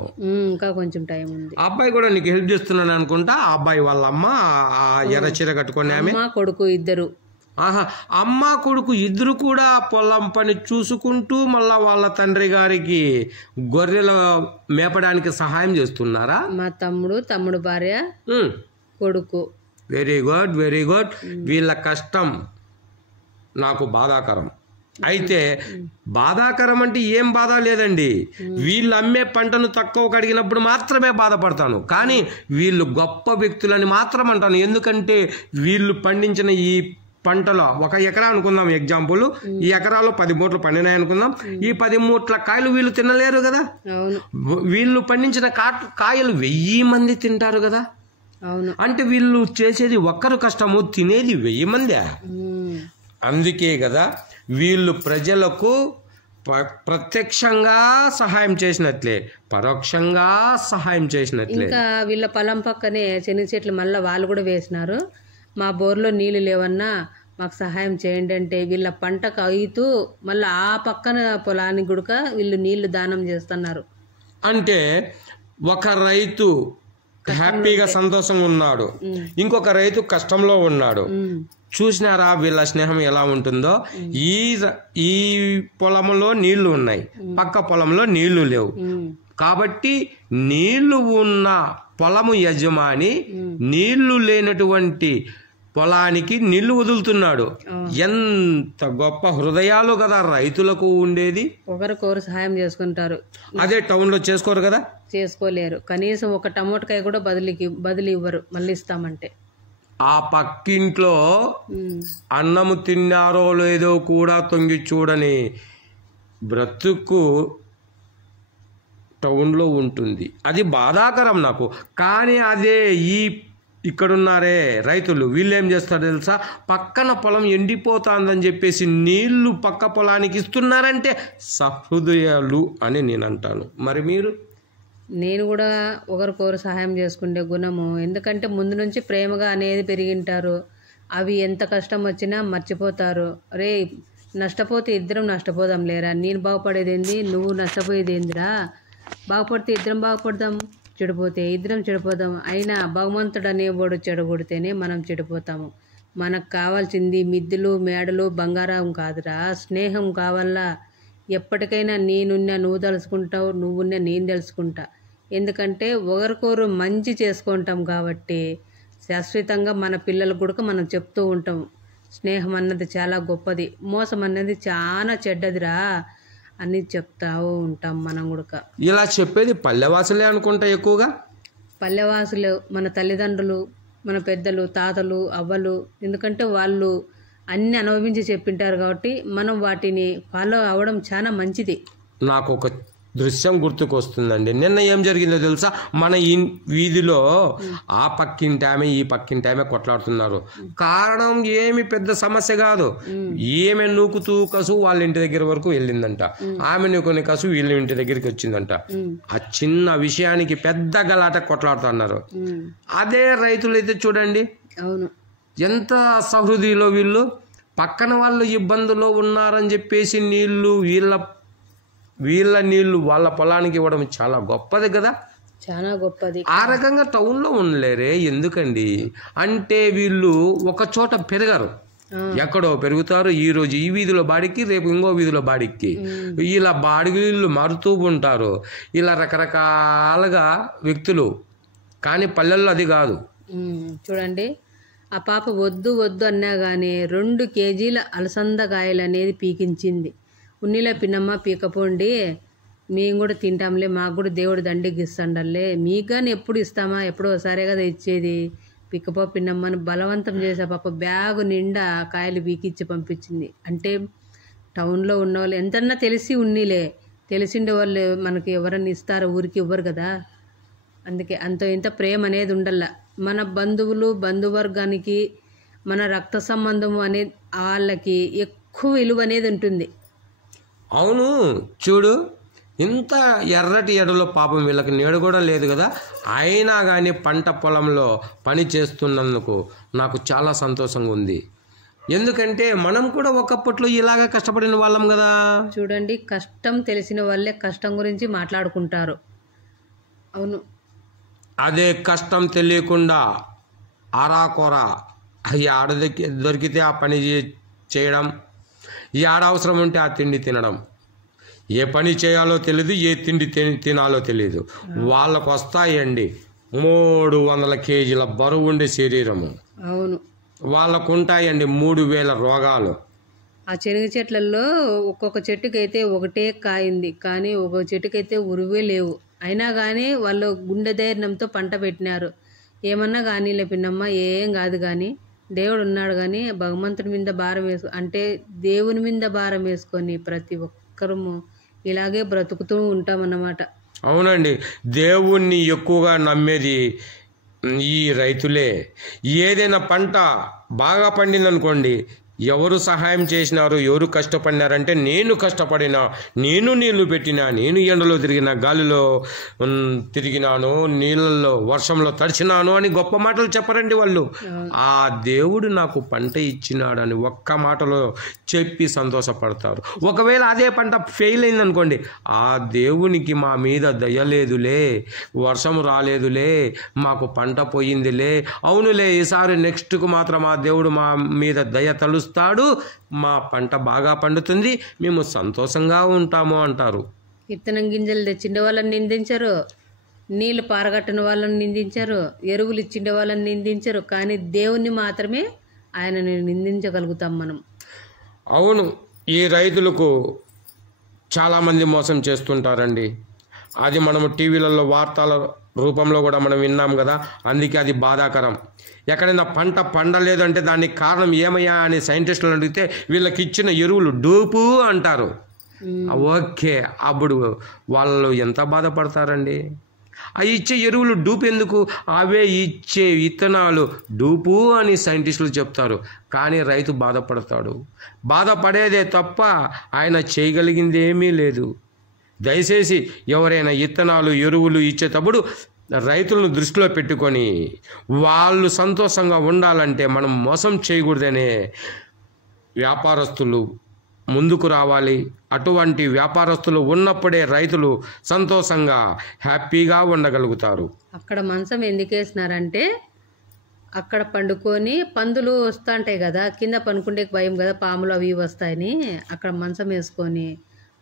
ఇంకా కొంచెం టైం ఉంది. అబ్బాయి కూడా నీకు హెల్ప్ చేస్తున్నాను అనుకుంటా. ఆ అబ్బాయి వాళ్ళ అమ్మ ఎర్ర చీర కట్టుకుని ఆమె కొడుకు ఇద్దరు. అమ్మ కొడుకు ఇద్దరు కూడా పొలం పని చూసుకుంటూ మళ్ళా వాళ్ళ తండ్రి గారికి గొర్రెలు మేపడానికి సహాయం చేస్తున్నారా? మా తమ్ముడు భార్య, కొడుకు. Very good, very good. వీళ్ళ కష్టం నాకు బాధాకరం. అయితే బాధాకరం అంటే ఏం బాధ లేదండి. వీళ్ళు అమ్మే పంటను తక్కువ కడిగినప్పుడు మాత్రమే బాధపడతాను, కానీ వీళ్ళు గొప్ప వ్యక్తులని మాత్రం అంటాను. ఎందుకంటే వీళ్ళు పండించిన ఈ పంటలో 1 ఎకరా అనుకుందాం ఎగ్జాంపుల్, ఈ ఎకరాలో 10 మూటలు పండినాయి అనుకుందాం. ఈ 10 మూట్ల కాయలు వీళ్ళు తినలేరు కదా. వీళ్ళు పండించిన కాయలు 1000 మంది తింటారు కదా. అంటే వీళ్ళు చేసేది ఒక్కరు కష్టము, తినేది 1000 మందే. అందుకే కదా వీళ్ళు ప్రజలకు ప్రత్యక్షంగా సహాయం చేసినట్లే, పరోక్షంగా సహాయం చేసినట్లే. ఇంకా వీళ్ళ పొలం పక్కనే శనగ చెట్లు మళ్ళీ వాళ్ళు కూడా వేసినారు. మా బోర్లో నీళ్లు లేవన్నా మాకు సహాయం చేయండి అంటే వీళ్ళ పంటకు అయితూ మళ్ళీ ఆ పక్కన పొలానికి కూడా వీళ్ళు నీళ్లు దానం చేస్తున్నారు. అంటే ఒక రైతు హ్యాపీగా సంతోషంగా ఉన్నాడు, ఇంకొక రైతు కష్టంలో ఉన్నాడు. చూసినారా వీళ్ళ స్నేహం ఎలా ఉంటుందో? ఈ పొలంలో నీళ్లు ఉన్నాయి, పక్క పొలంలో నీళ్లు లేవు. కాబట్టి నీళ్లు ఉన్న పొలము యజమాని నీళ్లు లేనటువంటి పొలానికి నీళ్లు వదులుతున్నాడు. ఎంత గొప్ప హృదయాలు కదా రైతులకు ఉండేది. ఒకరికొకరు సహాయం చేసుకుంటారు. అదే టౌన్ లో చేసుకోరు కదా, చేసుకోలేరు. కనీసం ఒక టమోటాకాయ కూడా బదిలీ ఇవ్వరు, మళ్ళీ ఇస్తామంటే. ఆ పక్కింట్లో అన్నము తిన్నారో లేదో కూడా తొంగి చూడని బ్రతుకు టౌన్లో ఉంటుంది. అది బాధాకరం నాకు. కానీ అదే ఇక్కడున్నారే రైతులు, వీళ్ళు ఏం చేస్తారు తెలుసా? పక్కన పొలం ఎండిపోతుందని చెప్పేసి నీళ్లు పక్క పొలానికి ఇస్తున్నారంటే సహృదయాలు అని నేను అంటాను. మరి మీరు? నేను కూడా ఒకరికొకరు సహాయం చేసుకునే గుణము. ఎందుకంటే ముందు నుంచి ప్రేమగా అనేది పెరిగింటారు. అవి ఎంత కష్టం వచ్చినా మర్చిపోతారు. రే నష్టపోతే ఇద్దరం నష్టపోదాం లేరా, నేను బాగుపడేదేంది, నువ్వు నష్టపోయేదేందిరా, బాగుపడితే ఇద్దరం బాగుపడదాం, చెడిపోతే ఇద్దరం చెడిపోదాం. అయినా భగవంతుడు అనేవాడు చెడగొడితేనే మనం చెడిపోతాము. మనకు కావాల్సింది మిద్దెలు మేడలు బంగారం కాదురా, స్నేహం కావాలా. ఎప్పటికైనా నేనున్నా నువ్వు తలుచుకుంటావు, నువ్వున్నా నేను తెలుసుకుంటా. ఎందుకంటే ఒకరికొరు మంచి చేసుకుంటాం కాబట్టి శాశ్వతంగా మన పిల్లలకు కూడా మనం చెప్తూ ఉంటాం, స్నేహం అన్నది చాలా గొప్పది, మోసం అన్నది చాలా చెడ్డదిరా అని చెప్తూ ఉంటాం మనం కూడా. ఇలా చెప్పేది పల్లెవాసులే అనుకుంటా ఎక్కువగా. పల్లెవాసులు మన తల్లిదండ్రులు, మన పెద్దలు, తాతలు, అవ్వలు, ఎందుకంటే వాళ్ళు అన్ని అనుభవించి చెప్పింటారు కాబట్టి మనం వాటిని ఫాలో అవ్వడం చాలా మంచిది. నాకు ఒక దృశ్యం గుర్తుకొస్తుందండి. నిన్న ఏం జరిగిందో తెలుసా? మన ఈ వీధిలో ఆ పక్కింటి ఆమె ఈ పక్కింటి ఆమె కొట్లాడుతున్నారు. కారణం ఏమి పెద్ద సమస్య కాదు. ఈమె నూకుతూ కసు వాళ్ళ ఇంటి దగ్గర వరకు వెళ్ళిందంట, ఆమె నూకుని కసు వీళ్ళ ఇంటి దగ్గరికి వచ్చిందంట. ఆ చిన్న విషయానికి పెద్ద గలాట కొట్లాడుతున్నారు. అదే రైతులైతే చూడండి, అవును, ఎంత సహృదయలో వీళ్ళు పక్కన వాళ్ళు ఇబ్బందులో ఉన్నారని చెప్పేసి వీళ్ళ నీళ్లు వాళ్ళ పొలానికి ఇవ్వడం చాలా గొప్పది కదా. చాలా గొప్పది. ఆ రకంగా టౌన్లో ఉండలేరే ఎందుకండి అంటే వీళ్ళు ఒక చోట పెరగరు, ఎక్కడో పెరుగుతారు. ఈ రోజు ఈ వీధిలో బాడికి, రేపు ఇంకో వీధిలో బాడికి, ఇలా బాడిగిళ్ళు మారుతూ ఉంటారు. ఇలా రకరకాలుగా వ్యక్తులు. కానీ పల్లెల్లో అది కాదు. చూడండి, ఆ పాప వద్దు వద్దు అన్నా కానీ 2 కేజీల అలసందకాయలు అనేది పీకించింది. ఉన్నిలా పిన్నమ్మ పీకపోండి, మేము కూడా తింటాంలే, మాకు కూడా దేవుడు దండికి ఇస్తాండలే, మీకు కానీ ఎప్పుడు ఇస్తామా, ఎప్పుడో ఒకసారే కదా ఇచ్చేది, పీకపో పిన్నమ్మని బలవంతం చేసే పాప బ్యాగు నిండా కాయలు పీకిచ్చి పంపించింది. అంటే టౌన్లో ఉన్న వాళ్ళు ఎంతన్నా తెలిసి ఉన్నిలే, తెలిసిండే వాళ్ళు మనకి ఎవరన్నా ఇస్తారో, ఊరికి ఇవ్వరు కదా. అందుకే అంత ఇంత ప్రేమ అనేది ఉండల్లా. మన బంధువులు, బంధువర్గానికి, మన రక్త సంబంధం అనేది వాళ్ళకి ఎక్కువ విలువ అనేది ఉంటుంది. అవును, చూడు, ఇంత ఎర్రటి ఎడలో పాపం వీళ్ళకి నీడ కూడా లేదు కదా, అయినా కానీ పంట పొలంలో పని చేస్తున్నందుకు నాకు చాలా సంతోషంగా ఉంది. ఎందుకంటే మనం కూడా ఒకప్పట్లో ఇలాగే కష్టపడిన వాళ్ళం కదా. చూడండి, కష్టం తెలిసిన వాళ్ళే కష్టం గురించి మాట్లాడుకుంటారు. అవును, అదే కష్టం తెలియకుండా ఆరాకొర ఆడ దొరికితే ఆ పని చేయడం, ఈ ఆడ అవసరం ఉంటే ఆ తిండి తినడం, ఏ పని చేయాలో తెలియదు, ఏ తిండి తినాలో తెలియదు. వాళ్ళకు వస్తాయండి 300 కేజీల బరువు ఉండే శరీరము. అవును, వాళ్ళకు ఉంటాయండి 3000 రోగాలు. ఆ చెరుకు చెట్లలో ఒక్కొక్క చెట్టుకైతే ఒకటే కాయింది, కానీ ఒక్కొక్క చెట్టుకైతే ఉరువే లేవు. అయినా కానీ వాళ్ళు గుండె ధైర్యంతో పంట పెట్టినారు. ఏమన్నా కానీ పిన్నమ్మ ఏం కాదు, కానీ దేవుడు ఉన్నాడు, కానీ భగవంతుడి మీద భారం అంటే దేవుని మీద భారం వేసుకొని ప్రతి ఒక్కరము ఇలాగే బ్రతుకుతూ ఉంటామన్నమాట. అవునండి, దేవుణ్ణి ఎక్కువగా నమ్మేది ఈ రైతులే. ఏదైనా పంట బాగా పండిందనుకోండి, ఎవరు సహాయం చేసినారు, ఎవరు కష్టపడినారంటే నేను కష్టపడినా, నేను నీళ్లు పెట్టినా, నేను ఎండలో తిరిగినా, గాలిలో తిరిగినాను, నీళ్ళల్లో వర్షంలో తడిచినాను అని గొప్ప మాటలు చెప్పరండి వాళ్ళు. ఆ దేవుడు నాకు పంట ఇచ్చినాడని ఒక్క మాటలో చెప్పి సంతోషపడతారు. ఒకవేళ అదే పంట ఫెయిల్ అయిందనుకోండి, ఆ దేవునికి మా మీద దయ లేదులే, వర్షం రాలేదులే, మాకు పంట పోయిందిలే, అవునులే ఈసారి నెక్స్ట్కు మాత్రం ఆ దేవుడు మా మీద దయ తలుస్తాడు, మా పంట బాగా పండుతుంది, మేము సంతోషంగా ఉంటాము అంటారు. విత్తనం గింజలు తెచ్చిండే వాళ్ళని నిందించరు, నీళ్లు పారగట్టిన వాళ్ళని నిందించరు, ఎరువులు ఇచ్చిండే వాళ్ళని నిందించరు, కానీ దేవుణ్ణి మాత్రమే ఆయనని నిందించగలుగుతాం మనం. అవును, ఈ రైతులకు చాలామంది మోసం చేస్తుంటారండి. అది మనము టీవీలలో వార్తల రూపంలో కూడా మనం విన్నాం కదా. అందుకే అది బాధాకరం. ఎక్కడైనా పంట పండలేదంటే దానికి కారణం ఏమయ్యా అని సైంటిస్టులను అడిగితే వీళ్ళకి ఇచ్చిన ఎరువులు డూపు అంటారు. ఓకే, అప్పుడు వాళ్ళు ఎంత బాధపడతారండి. ఆ ఇచ్చే ఎరువులు డూపు ఎందుకు, అవే ఇచ్చే విత్తనాలు డూపు అని సైంటిస్టులు చెప్తారు. కానీ రైతు బాధపడతాడు. బాధపడేదే తప్ప ఆయన చేయగలిగింది ఏమీ లేదు. దయచేసి ఎవరైనా విత్తనాలు, ఎరువులు ఇచ్చేటప్పుడు రైతులను దృష్టిలో పెట్టుకొని వాళ్ళు సంతోషంగా ఉండాలంటే మనం మోసం చేయకూడదనే వ్యాపారస్తులు ముందుకు రావాలి. అటువంటి వ్యాపారస్తులు ఉన్నప్పుడే రైతులు సంతోషంగా హ్యాపీగా ఉండగలుగుతారు. అక్కడ మంచం ఎందుకు వేసినారంటే అక్కడ పండుకొని పందులు వస్తుంటాయి కదా, కింద పనుకుంటే భయం కదా, పాములు అవి వస్తాయని అక్కడ మంచం వేసుకొని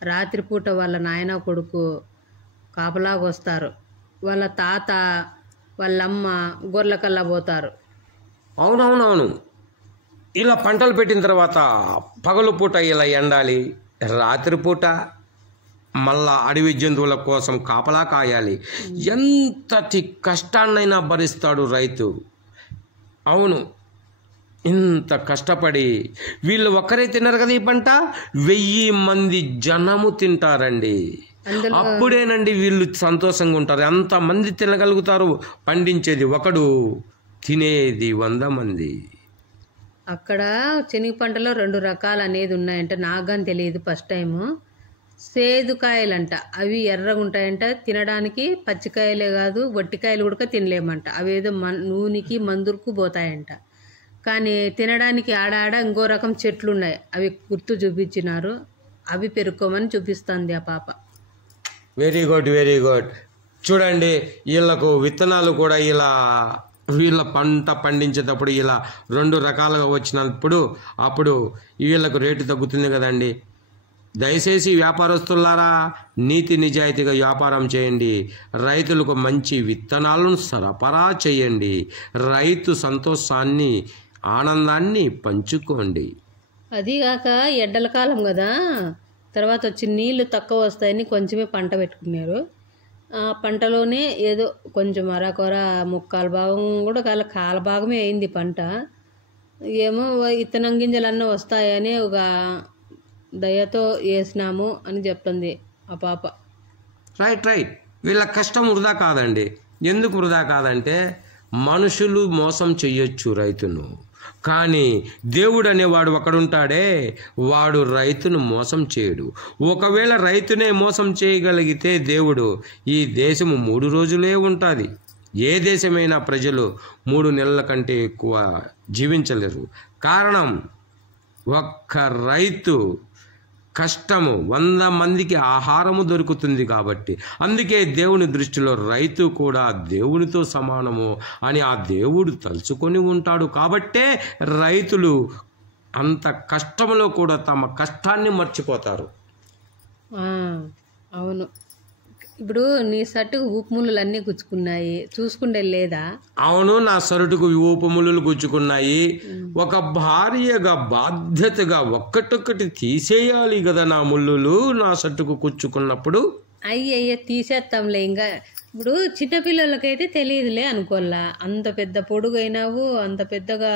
రాత్రిపూట వాళ్ళ నాయన కొడుకు కాపలాగా వస్తారు. వాళ్ళ తాత వాళ్ళమ్మ గొర్రెలకల్లా పోతారు. అవునవునవును. ఇలా పంటలు పెట్టిన తర్వాత పగలు పూట ఇలా ఎండాలి, రాత్రిపూట మళ్ళా అడవి జంతువుల కోసం కాపలా కాయాలి. ఎంతటి కష్టాన్నైనా భరిస్తాడు రైతు. అవును, ఇంత కష్టపడి వీళ్ళు ఒక్కరే తినరు కదా, ఈ పంట 1000 మంది జనము తింటారండి. అప్పుడేనండి వీళ్ళు సంతోషంగా ఉంటారు. ఎంతమంది తినగలుగుతారు? పండించేది ఒకడు, తినేది 100 మంది. అక్కడ శనగ పంటలో 2 రకాలు అనేది ఉన్నాయంట. నాకు కానీ తెలియదు, ఫస్ట్ టైము. సేదుకాయలంట, అవి ఎర్రగా ఉంటాయంట. తినడానికి పచ్చికాయలే కాదు, వట్టికాయలు కూడా తినలేమంట. అవేదో నూనెకి మందులకు పోతాయంట. కానీ తినడానికి ఆడాడ ఇంకో రకం చెట్లు ఉన్నాయి, అవి గుర్తు చూపించినారు. అవి పెరుక్కోమని చూపిస్తుంది ఆ పాప. Very good, very good. చూడండి, వీళ్ళకు విత్తనాలు కూడా ఇలా వీళ్ళ పంట పండించేటప్పుడు ఇలా 2 రకాలుగా వచ్చినప్పుడు అప్పుడు వీళ్ళకు రేటు తగ్గుతుంది కదండి. దయచేసి వ్యాపారస్తులారా, నీతి నిజాయితీగా వ్యాపారం చేయండి. రైతులకు మంచి విత్తనాలను సరఫరా చేయండి. రైతు సంతోషాన్ని, ఆనందాన్ని పంచుకోండి. అదిగాక ఎండల కాలం కదా, తర్వాత వచ్చి నీళ్లు తక్కువ వస్తాయని కొంచెమే పంట పెట్టుకున్నారు. ఆ పంటలోనే ఏదో కొంచెం అరకొర ముక్కాలు భాగం కూడా కాల భాగమే అయింది పంట. ఏమో ఇత్తనం గింజలన్నీ వస్తాయని ఒక దయతో వేసినాము అని చెప్తుంది ఆ పాప. రైట్. వీళ్ళ కష్టం వృధా కాదండి. ఎందుకు వృధా కాదంటే, మనుషులు మోసం చెయ్యొచ్చు రైతును, కానీ దేవుడు అనేవాడు ఒకడుంటాడే, వాడు రైతును మోసం చేయడు. ఒకవేళ రైతునే మోసం చేయగలిగితే దేవుడు, ఈ దేశము 3 రోజులే ఉంటుంది. ఏ దేశమైనా ప్రజలు 3 నెలల కంటే ఎక్కువ జీవించలేరు. కారణం, ఒక్క రైతు కష్టము 100 మందికి ఆహారము దొరుకుతుంది కాబట్టి. అందుకే దేవుని దృష్టిలో రైతు కూడా దేవునితో సమానము అని ఆ దేవుడు తలుచుకొని ఉంటాడు. కాబట్టే రైతులు అంత కష్టంలో కూడా తమ కష్టాన్ని మర్చిపోతారు. అవును. ఇప్పుడు నీ షర్టుకు ఊపుముళ్ళు అన్నీ గుచ్చుకున్నాయి, చూసుకుంటే లేదా? అవును, నా షర్టుకు ఊపుముళ్ళు గుచ్చుకున్నాయి. ఒక భార్యగా బాధ్యతగా ఒక్కటొక్కటి తీసేయాలి కదా నా ముళ్ళులు నా షర్టుకు గుచ్చుకున్నప్పుడు. అయ్యయ్య తీసేస్తాంలే. ఇంకా ఇప్పుడు చిన్నపిల్లలకైతే తెలియదులే అనుకోల్లా. అంత పెద్ద పొడుగైనావు, అంత పెద్దగా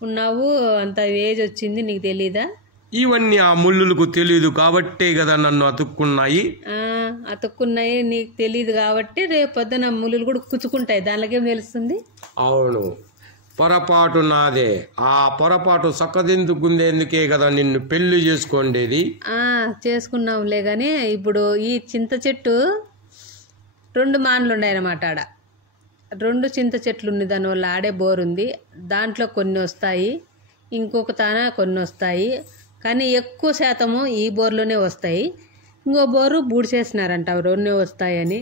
ఉన్నావు, అంత ఏజ్ వచ్చింది, నీకు తెలీదా? ఇవన్నీ ఆ ముళ్ళులకు తెలియదు కాబట్టే కదా నన్ను అతుక్కున్నాయి. అతుక్కున్నాయి నీకు తెలియదు కాబట్టి రేపు పొద్దున ముళ్ళులు కూడా కుచ్చుకుంటాయి. దానికేం తెలుస్తుంది? అవును, పొరపాటు నాదే. ఆ పొరపాటు సక్కదిందుకుందేందుకే కదా నిన్ను పెళ్లి చేసుకోండేది. చేసుకున్నాంలే కానీ ఇప్పుడు ఈ చింత చెట్టు 2 మాన్లు ఉన్నాయన్నమాట. ఆడ 2 చింత చెట్లు ఉంది, దానివల్ల ఆడే బోరుంది. దాంట్లో కొన్ని వస్తాయి, ఇంకొక తాన కొన్ని వస్తాయి. కానీ ఎక్కువ శాతము ఈ బోర్లోనే వస్తాయి. ఇంకో బోరు బూడిసేసినారంట, అవి 2 వస్తాయని.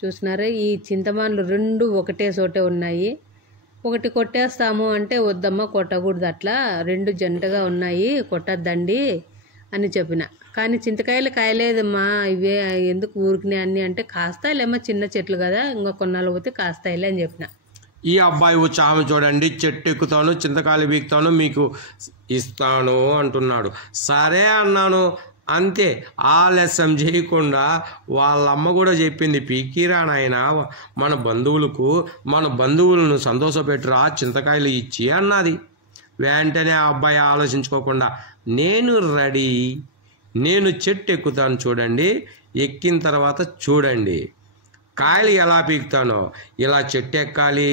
చూసినారా, ఈ చింతమాన్లు 2 ఒకటే చోటే ఉన్నాయి. ఒకటి కొట్టేస్తాము అంటే వద్దమ్మా కొట్టకూడదు, అట్లా 2 జంటగా ఉన్నాయి, కొట్టద్దండి అని చెప్పిన. కానీ చింతకాయలు కాయలేదమ్మా, ఇవే ఎందుకు ఊరికినాయి అన్నీ అంటే, కాస్తాయిలేమ్మా చిన్న చెట్లు కదా, ఇంకా కొన్నాళ్ళు పోతే కాస్తాయిలే అని చెప్పిన. ఈ అబ్బాయి ఉత్సాహం చూడండి, చెట్టు ఎక్కుతాను, చింతకాయలు బీకుతాను, మీకు ఇస్తాను అంటున్నాడు. సరే అన్నాను, అంతే. ఆలస్యం చేయకుండా వాళ్ళ అమ్మ కూడా చెప్పింది, పీకిరా నాయన మన బంధువులను సంతోషపెట్టురా, చింతకాయలు ఇచ్చి అన్నది. వెంటనే ఆ అబ్బాయి ఆలోచించుకోకుండా, నేను రెడీ, నేను చెట్టు ఎక్కుతాను చూడండి, ఎక్కిన తర్వాత చూడండి కాయలు ఎలా పీకుతానో. ఇలా చెట్టు ఎక్కాలి,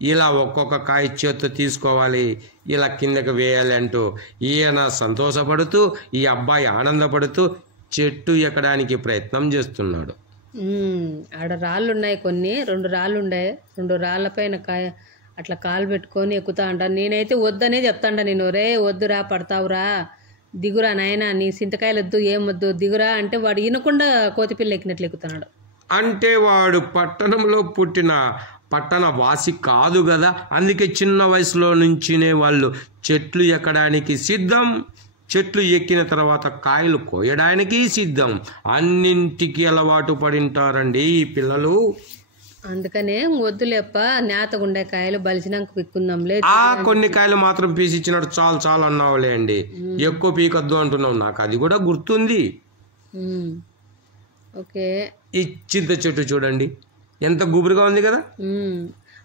ఇలా ఒక్కొక్క కాయ చేత్తో తీసుకోవాలి, ఇలా కిందకి వేయాలి అంటూ ఈయన సంతోషపడుతూ, ఈ అబ్బాయి ఆనందపడుతూ చెట్టు ఎక్కడానికి ప్రయత్నం చేస్తున్నాడు. ఆడ రాళ్ళు ఉన్నాయి, కొన్ని 2 రాళ్ళు ఉన్నాయి. 2 రాళ్ళపైన అట్లా కాలు పెట్టుకొని ఎక్కుతా అంటాను. నేనైతే వద్దనే చెప్తాండ, నేను రే వద్దురా పడతావురా, దిగురా నాయన, నీ చింతకాయలు వద్దు, ఏం వద్దు, దిగురా అంటే వాడు వినకుండా కోతిపిల్ల ఎక్కినట్లు ఎక్కుతున్నాడు. అంటే వాడు పట్టణంలో పుట్టిన పట్టణ వాసి కాదు కదా. అందుకే చిన్న వయసులో నుంచినే వాళ్ళు చెట్లు ఎక్కడానికి సిద్ధం, చెట్లు ఎక్కిన తర్వాత కాయలు కోయడానికి సిద్ధం. అన్నింటికి అలవాటు పడింటారండి ఈ పిల్లలు. అందుకనే వద్దులేప్ప నేతగుండే కాయలు బలిసినాక పిక్కుందాంలే. కొన్ని కాయలు మాత్రం పీసి ఇచ్చినట్టు చాలు చాలు అన్నావులే అండి, ఎక్కువ పీకొద్దు అంటున్నావు. నాకు అది కూడా గుర్తుంది. ఓకే. ఈ చింత చెట్టు చూడండి ఎంత గుబురుగా ఉంది కదా.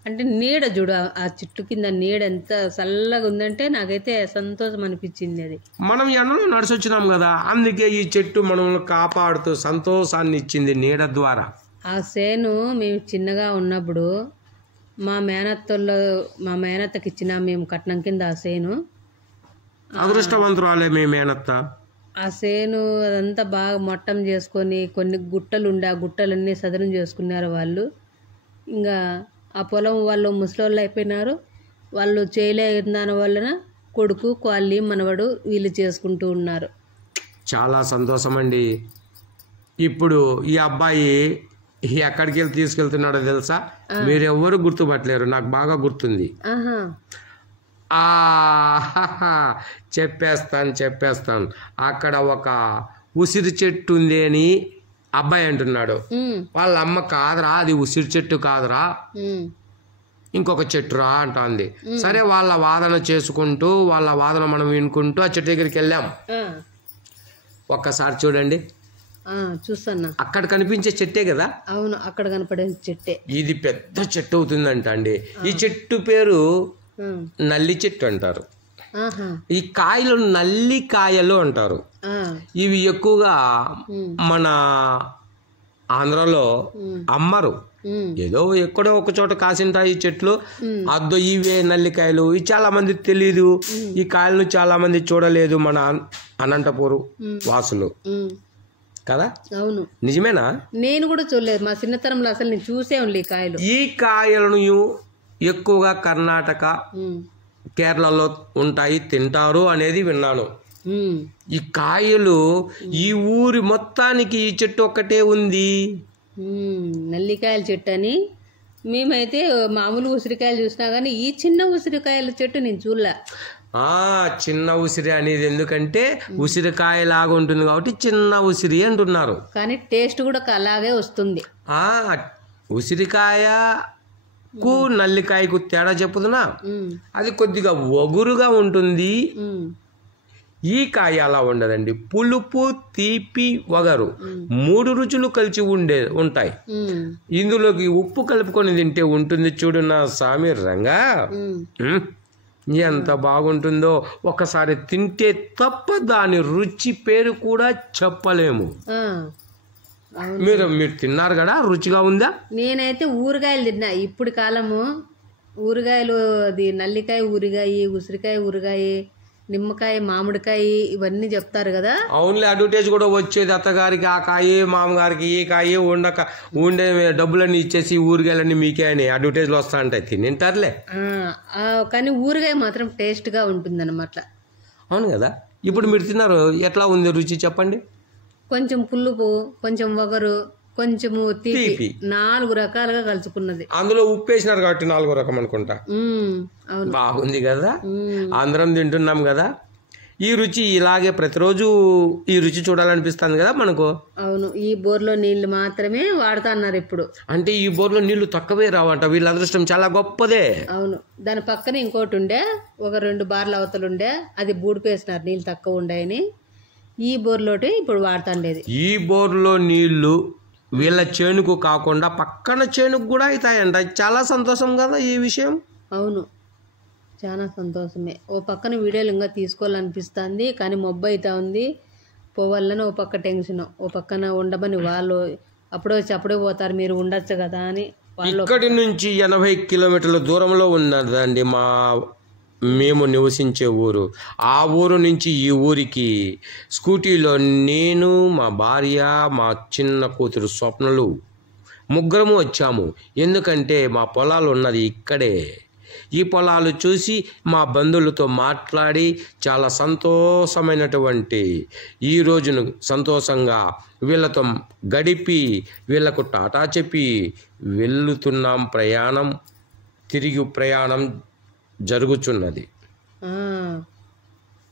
అంటే నీడ చూడు, ఆ చెట్టు కింద నీడ ఎంత చల్లగా ఉందంటే నాకైతే సంతోషం అనిపించింది. అది మనం ఎండలో నడిచొచ్చినాం కదా, అందుకే ఈ చెట్టు మనల్ని కాపాడుతూ సంతోషాన్ని ఇచ్చింది నీడ ద్వారా. ఆ సేను మేము చిన్నగా ఉన్నప్పుడు మా మేనత్తకి ఇచ్చిన మేము కట్నం కింద ఆ సేను. అదృష్టవంతురాలే మీ మేనత్త. ఆ సేను అదంతా బాగా మొట్టం చేసుకొని కొన్ని గుట్టలు ఉండే, ఆ గుట్టలన్నీ సదనం చేసుకున్నారు వాళ్ళు. ఇంకా ఆ పొలం వాళ్ళు ముసలోళ్ళు అయిపోయినారు. వాళ్ళు చేయలేని దాని వలన కొడుకు కోళ్ళి మనవడు వీళ్ళు చేసుకుంటూ ఉన్నారు. చాలా సంతోషం అండి. ఇప్పుడు ఈ అబ్బాయి ఎక్కడికి వెళ్ళి తీసుకెళ్తున్నాడో తెలుసా? మీరెవ్వరు గుర్తుపట్టలేరు, నాకు బాగా గుర్తుంది. చెప్పేస్తాను. అక్కడ ఒక ఉసిరి చెట్టు ఉంది అని అబ్బాయి అంటున్నాడు. వాళ్ళ అమ్మ కాదురా అది ఉసిరి చెట్టు కాదురా, ఇంకొక చెట్టురా అంటుంది. సరే వాళ్ళ వాదన చేసుకుంటూ వాళ్ళ వాదన మనం వినుకుంటూ ఆ చెట్టు దగ్గరికి వెళ్ళాం. ఒక్కసారి చూడండి, చూస్తాను. అక్కడ కనిపించే చెట్టే కదా? అవును, అక్కడ కనపడే చెట్టే. ఇది పెద్ద చెట్టు అవుతుందంట అండి. ఈ చెట్టు పేరు నల్లి చెట్టు అంటారు. ఈ కాయలు నల్లి కాయలు అంటారు. ఇవి ఎక్కువగా మన ఆంధ్రలో అమ్మరు, ఏదో ఎక్కడో ఒక చోట కాసింటాయి ఈ చెట్లు. అద్దో ఇవే నల్లికాయలు. ఇవి చాలా మంది తెలీదు. ఈ కాయలను చాలా మంది చూడలేదు మన అనంతపురం వాసులు కదా. అవును, నిజమేనా? నేను కూడా చూడలేదు మా చిన్నతనంలో, అసలు నేను చూసే ఉంది ఈ కాయలు. ఈ కాయలను ఎక్కువగా కర్ణాటక, కేరళలో ఉంటాయి, తింటారు అనేది విన్నాను. ఈ కాయలు ఈ ఊరి మొత్తానికి ఈ చెట్టు ఒక్కటే ఉంది, నల్లికాయల చెట్టు అని. మేమైతే మామూలు ఉసిరికాయలు చూసినా కానీ ఈ చిన్న ఉసిరికాయల చెట్టు నేను చూడలే. చిన్న ఉసిరి అనేది ఎందుకంటే ఉసిరికాయ లాగా ఉంటుంది కాబట్టి చిన్న ఉసిరి అంటున్నారు. కానీ టేస్ట్ కూడా అలాగే వస్తుంది. ఉసిరికాయకు నల్లికాయకు తేడా చెప్పుతున్నా, అది కొద్దిగా ఒగురుగా ఉంటుంది. ఈ కాయ అలా ఉండదండి, పులుపు, తీపి, వగరు 3 రుచులు కలిసి ఉంటాయి. ఇందులోకి ఉప్పు కలుపుకొని తింటే ఉంటుంది చూడు నా సామి రంగా, ఎంత బాగుంటుందో. ఒకసారి తింటే తప్ప దాని రుచి పేరు కూడా చెప్పలేము. మీరు తిన్నారు కదా, రుచిగా ఉందా? నేనైతే ఊరగాయలు తిన్నా. ఇప్పుడు కాలము ఊరగాయలు, అది నల్లికాయ ఊరగాయ, ఉసిరికాయ ఊరగాయ, నిమ్మకాయ, మామిడికాయ ఇవన్నీ చెప్తారు కదా. అవునులే, అడ్వర్టైజ్ కూడా వచ్చేది. అత్తగారికి ఆ కాయ, మామగారికి ఈ కాయ, ఉండే డబ్బులన్నీ ఇచ్చేసి ఊరగాయలన్నీ మీకే అని అడ్వర్టైజ్లు వస్తా ఉంటాయి. తింటారులే, కానీ ఊరగాయ మాత్రం టేస్ట్ గా ఉంటుంది అన్నమాట. అవును కదా. ఇప్పుడు మీరు తిన్నారు, ఎట్లా ఉంది రుచి చెప్పండి? కొంచెం పులుపు, కొంచెం వగరు, కొంచెము తీపి, 4 రకాలుగా కలుసుకున్నది. అందులో ఉప్పు వేసినారు కాబట్టి 4వ రకం అనుకుంటా. బాగుంది కదా, అందరం తింటున్నాం కదా. ఈ రుచి ఇలాగే ప్రతిరోజు ఈ రుచి చూడాలనిపిస్తుంది కదా మనకు. అవును, ఈ బోర్లో నీళ్లు మాత్రమే వాడుతున్నారు ఇప్పుడు. అంటే ఈ బోర్లో నీళ్లు తక్కువే రావంట, వీళ్ళ అదృష్టం చాలా గొప్పదే. అవును, దాని పక్కన ఇంకోటి ఉండే, ఒక 2 బార్ల అవతలుండే, అది బూడిపేసినారు నీళ్ళు తక్కువ ఉండేని. ఈ బోర్లోటి ఇప్పుడు వాడుతుండేది. ఈ బోర్లో నీళ్లు వీళ్ళ చేనుకు కాకుండా పక్కన చేనుకు కూడా అవుతాయంట. చాలా సంతోషం కదా ఈ విషయం. అవును, చాలా సంతోషమే. ఓ పక్కన వీడియోలు ఇంకా తీసుకోవాలనిపిస్తుంది, కానీ మొబ్బు అవుతా ఉంది. పోవాలని ఓ పక్క టెన్షన్, ఓ పక్కన ఉండమని వాళ్ళు అప్పుడే పోతారు, మీరు ఉండొచ్చు కదా అని. ఇక్కడి నుంచి 80 కిలోమీటర్ల దూరంలో ఉన్నదండి మేము నివసించే ఊరు. ఆ ఊరు నుంచి ఈ ఊరికి స్కూటీలో నేను, మా భార్య, మా చిన్న కూతురు స్వప్నలు ముగ్గురము వచ్చాము. ఎందుకంటే మా పొలాలు ఉన్నది ఇక్కడే. ఈ పొలాలు చూసి మా బంధువులతో మాట్లాడి చాలా సంతోషమైనటువంటి ఈ రోజును సంతోషంగా వీళ్ళతో గడిపి వీళ్ళకు టాటా చెప్పి వెళ్తున్నాం. తిరిగి ప్రయాణం జరుగుచున్నది.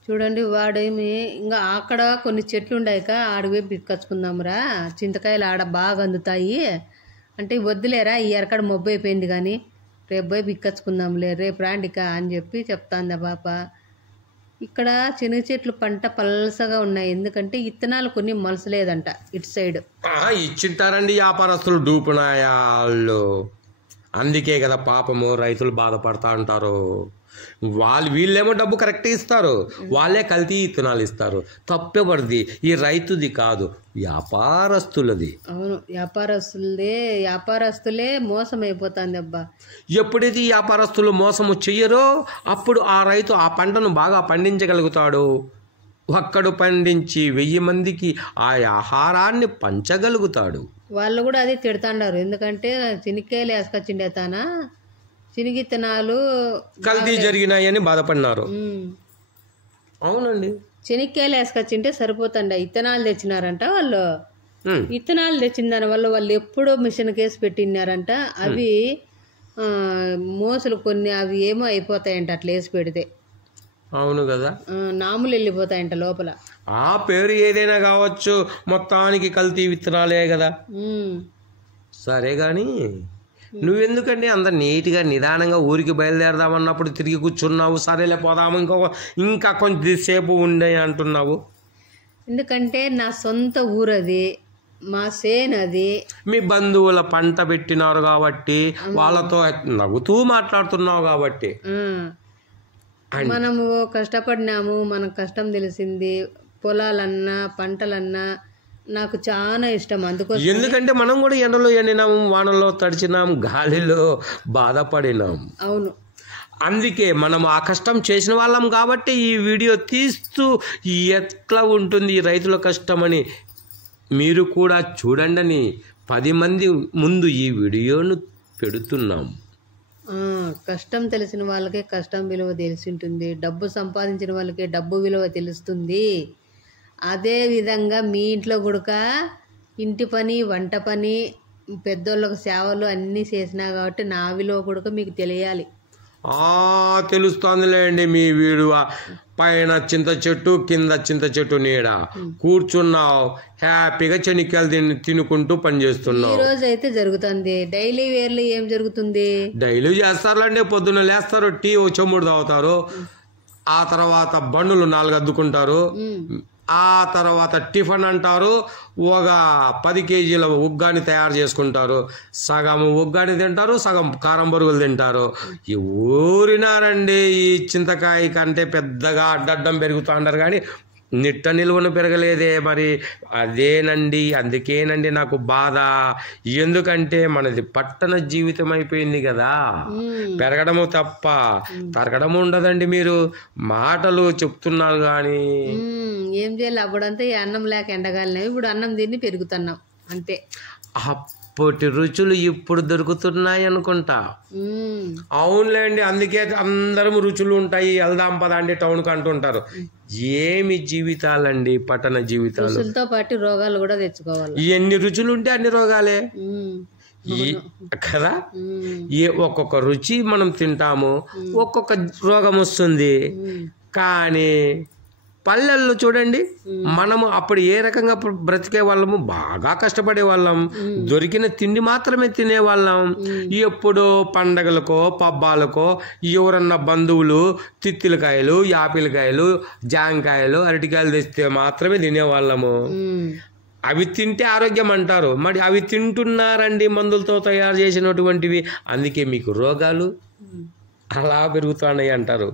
చూడండి, వాడేమి ఇంకా అక్కడ కొన్ని చెట్లు ఉండాయిక ఆడవే పిక్కచ్చుకుందాంరా, చింతకాయలు ఆడ బాగా అందుతాయి, అంటే వద్దులేరా ఈ ఎరకడ మొబ్బు అయిపోయింది కానీ రేపు పోయి బిక్కచ్చుకుందాంలే రేపు రాండిక అని చెప్పి చెప్తాంది ఆ పాప. ఇక్కడ శనగ చెట్లు పంట పల్సగా ఉన్నాయి, ఎందుకంటే ఇత్తనాలు కొన్ని మొలసలేదంట ఇటు సైడ్. ఇచ్చింటారండి వ్యాపారస్తులు డూపునాయాళ్ళు. అందుకే కదా పాపము రైతులు బాధపడతా ఉంటారు. వీళ్ళేమో డబ్బు కరెక్ట్ ఇస్తారు, వాళ్ళే కల్తీ ఇత్తనాలు ఇస్తారు. తప్పే పడుతుంది, ఈ రైతుది కాదు, వ్యాపారస్తులది. అవును, వ్యాపారస్తులే మోసం అయిపోతుంది అబ్బా. ఎప్పుడైతే వ్యాపారస్తులు మోసము చెయ్యరో అప్పుడు ఆ రైతు ఆ పంటను బాగా పండించగలుగుతాడు. ఒక్కడు పండించి 1000 మందికి ఆ ఆహారాన్ని పంచగలుగుతాడు. వాళ్ళు కూడా అదే తిడతాండారు, ఎందుకంటే శనిక్కాయలు వేసుకొచ్చిండే తానా శనిగిత్తనాలు కల్తీ జరిగినాయని బాధపడినారు. అవునండి, శనిక్కాయలు వేసుకొచ్చింటే సరిపోతుండే, ఇత్తనాలు తెచ్చినారంట వాళ్ళు. ఇత్తనాలు తెచ్చిన దాని వల్ల వాళ్ళు ఎప్పుడో మిషన్ కేసు పెట్టినారంట. అవి మోసలు కొన్ని అవి ఏమో అయిపోతాయంట అట్లా వేసి పెడితే. అవును కదా, నాములు వెళ్ళిపోతాయంట లోపల. ఆ పేరు ఏదైనా కావచ్చు, మొత్తానికి కల్తీ విత్తనాలే కదా. సరే గాని నువ్వెందుకండి అంత నీట్గా నిదానంగా ఊరికి బయలుదేరదామన్నప్పుడు తిరిగి కూర్చున్నావు? సరేలే పోదాము, ఇంకా కొంచెంసేపు ఉండే అంటున్నావు. ఎందుకంటే నా సొంత ఊరది, మా సేనది. మీ బంధువుల పంట పెట్టినారు కాబట్టి వాళ్ళతో నవ్వుతూ మాట్లాడుతున్నావు కాబట్టి. మనము కష్టపడినాము, మనకు కష్టం తెలిసింది. పొలాలన్నా పంటలన్నా నాకు చాలా ఇష్టం, అందుకోసం. ఎందుకంటే మనం కూడా ఎండలో ఎండినాము, వానలో తడిచినాం, గాలిలో బాధపడినాం. అవును, అందుకే మనం ఆ కష్టం చేసిన వాళ్ళం కాబట్టి ఈ వీడియో తీస్తూ ఎట్లా ఉంటుంది ఈ రైతుల కష్టమని మీరు కూడా చూడండి 10 మంది ముందు ఈ వీడియోను పెడుతున్నాం. కష్టం తెలిసిన వాళ్ళకే కష్టం విలువ తెలిసి ఉంటుంది, డబ్బు సంపాదించిన వాళ్ళకే డబ్బు విలువ తెలుస్తుంది. అదే విధంగా మీ ఇంట్లో కూడా ఇంటి పని, వంట పని, పెద్దోళ్ళకు సేవలు అన్నీ చేసినా కాబట్టి నా విలువ కూడా మీకు తెలియాలి. తెలుస్తుందిలేండి. మీ వీడియో పైన చింత చెట్టు, కింద చింత చెట్టు నీడ కూర్చున్నావు, హ్యాపీగా చెనిక్కాయలు తినుకుంటూ పని చేస్తున్నావు. ఈ రోజు అయితే జరుగుతుంది. డైలీ వేర్లు ఏం జరుగుతుంది? డైలీ చేస్తారులేండి. పొద్దున్న లేస్తారు, టీ ఓ చెమ్ముడు తాగుతారు, ఆ తర్వాత బండులు 4 అద్దుకుంటారు, ఆ తర్వాత టిఫిన్ అంటారు, ఒక 10 కేజీల ఉగ్గాని తయారు చేసుకుంటారు. సగం ఉగ్గాని తింటారు, సగం కారం బొరుగులు తింటారు. ఈ ఊరినారండి ఈ చింతకాయ కంటే పెద్దగా అడ్డడ్డం పెరుగుతుంటారు కానీ నిట్ట నిలువను పెరగలేదే. మరి అదేనండి, అందుకేనండి నాకు బాధ. ఎందుకంటే మనది పట్టణ జీవితం అయిపోయింది కదా, పెరగడము తప్ప తరగడము ఉండదండి. మీరు మాటలు చెప్తున్నారు కానీ ఏం చేయాలి? అప్పుడంతా అన్నం లేక ఎండగాలినవి, ఇప్పుడు అన్నం తిని పెరుగుతున్నాం అంతే. అప్పటి రుచులు ఇప్పుడు దొరుకుతున్నాయి అనుకుంటా. అవునులేండి, అందుకే అందరం రుచులు ఉంటాయి, వెళ్దాం పదండి టౌన్కి అంటుంటారు. ఏమి జీవితాలండి పట్టణ జీవితాలు. రుచులతో పాటు రోగాలు కూడా తెచ్చుకోవాలి. ఎన్ని రుచులు ఉంటే అన్ని రోగాలే కదా. ఒక్కొక్క రుచి మనం తింటాము, ఒక్కొక్క రోగం వస్తుంది. కానీ పల్లెల్లో చూడండి, మనము అప్పుడు ఏ రకంగా బ్రతికే వాళ్ళము, బాగా కష్టపడే వాళ్ళం, దొరికిన తిండి మాత్రమే తినేవాళ్ళం. ఎప్పుడో పండగలకో పబ్బాలకో ఎవరన్నా బంధువులు తిత్తిలకాయలు, యాపిలకాయలు, జాంకాయలు, అరటికాయలు తెస్తే మాత్రమే తినేవాళ్ళము. అవి తింటే ఆరోగ్యం అంటారు, మరి అవి తింటున్నారండి మందులతో తయారు చేసినటువంటివి. అందుకే మీకు రోగాలు అలా పెరుగుతున్నాయి అంటారు.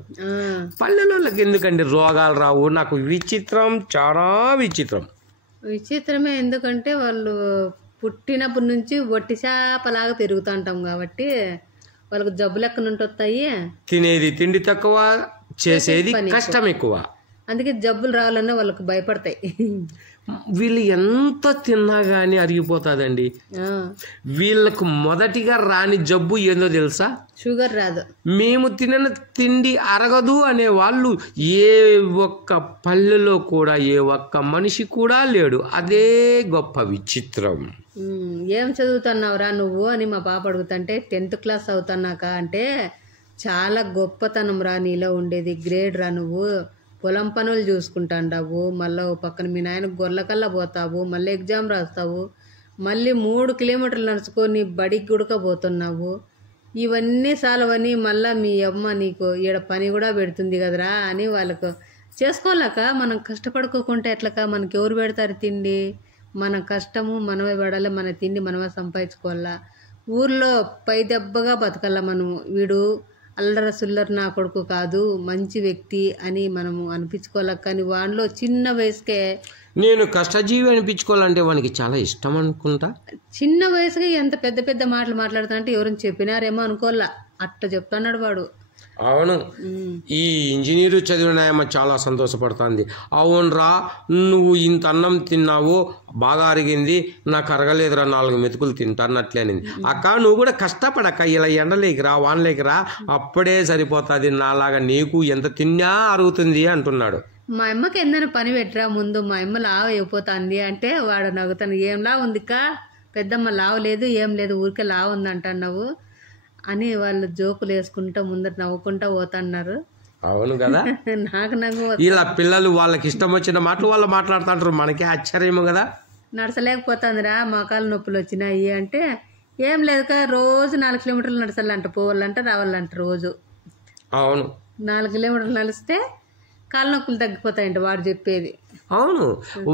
పల్లెలకు ఎందుకండి రోగాలు రావు? నాకు విచిత్రం, చాలా విచిత్రం. విచిత్రమే, ఎందుకంటే వాళ్ళు పుట్టినప్పటి నుంచి వట్టి చేపలాగా పెరుగుతుంటాం కాబట్టి వాళ్ళకు జబ్బులు ఎక్కడ నుండి వస్తాయి. తినేది తిండి తక్కువ, చేసేది కష్టం ఎక్కువ. అందుకే జబ్బులు రావాలన్నా వాళ్ళకు భయపడతాయి. వీళ్ళు ఎంత తిన్నా కానీ అరిగిపోతుందండి. వీళ్ళకు మొదటిగా రాని జబ్బు ఏందో తెలుసా? షుగర్ రాదు. మేము తిన తిండి అరగదు అనే వాళ్ళు ఏ ఒక్క పల్లెలో కూడా ఏ ఒక్క మనిషి కూడా లేడు. అదే గొప్ప విచిత్రం. ఏం చదువుతున్నావురా నువ్వు అని మా పాప అడుగుతుంటే 10th క్లాస్ అవుతున్నాక అంటే, చాలా గొప్పతనం రా నీలో ఉండేది, గ్రేడ్ రా నువ్వు, పొలం పనులు చూసుకుంటాండావు, మళ్ళీ పక్కన మీ నాయన గొర్రెలకల్లా పోతావు, మళ్ళీ ఎగ్జామ్ రాస్తావు, మళ్ళీ 3 కిలోమీటర్లు నడుచుకొని బడికి గుడకపోతున్నావు, ఇవన్నీ సాలవని మళ్ళీ మీ అమ్మ నీకు ఈడ పని కూడా పెడుతుంది కదరా అని వాళ్ళకు చేసుకోలేక మనం కష్టపడుకోకుంటే ఎట్లక మనకి ఎవరు పెడతారు తిండి? మన కష్టము మనమే పడాలి, మన తిండి మనమే సంపాదించుకోవాలా. ఊర్లో పై దెబ్బగా బతకాల మనం. వీడు అల్లర సుల్లర నా కొడుకు కాదు, మంచి వ్యక్తి అని మనము అనిపించుకోలేక, కానీ వాడిలో చిన్న వయసుకే నేను కష్టజీవి అనిపించుకోవాలంటే వానికి చాలా ఇష్టం అనుకుంటా. చిన్న వయసుగా ఎంత పెద్ద పెద్ద మాటలు మాట్లాడుతానంటే ఎవరైనా చెప్పినారేమో అనుకోవాలా, అట్లా చెప్తున్నాడు వాడు. అవును, ఈ ఇంజనీరు చదివినాయమ్మ చాలా సంతోషపడుతుంది. అవునరా, నువ్వు ఇంత అన్నం తిన్నావు, బాగా అరిగింది, నాకు అరగలేదురా, 4 మెతుకులు తింటానట్లే అనింది. అక్క నువ్వు కూడా కష్టపడక్క, ఇలా ఎండలేకి రా, వానలేకి రా, అప్పుడే సరిపోతుంది, నాలాగా నీకు ఎంత తిన్నా అరుగుతుంది అంటున్నాడు. మా అమ్మకి ఏదైనా పని పెట్టరా ముందు, మా అమ్మ లావు అయిపోతుంది అంటే వాడు నవ్వుతాను. ఏం లావు ఉందిక్క, పెద్దమ్మ లావు లేదు, ఏం లేదు, ఊరికే లావు ఉందంటున్నావు అని వాళ్ళు జోకులు వేసుకుంటా ముందర నవ్వుకుంటా పోతున్నారు. అవును కదా. నాకు నవ్వు ఇలా పిల్లలు వాళ్ళకి ఇష్టం వచ్చిన మాటలు వాళ్ళు మాట్లాడుతుంటారు, మనకే ఆశ్చర్యము కదా. నడచలేకపోతుందిరా, మోకాలు నొప్పులు వచ్చినాయి అంటే ఏం లేదుక, రోజు 4 కిలోమీటర్లు నడచాలంట, పోవాలంట రావాలంట రోజు. అవును, 4 కిలోమీటర్లు నడిస్తే కాళ్ళ నొప్పులు తగ్గిపోతాయంట వాడు చెప్పేది. అవును,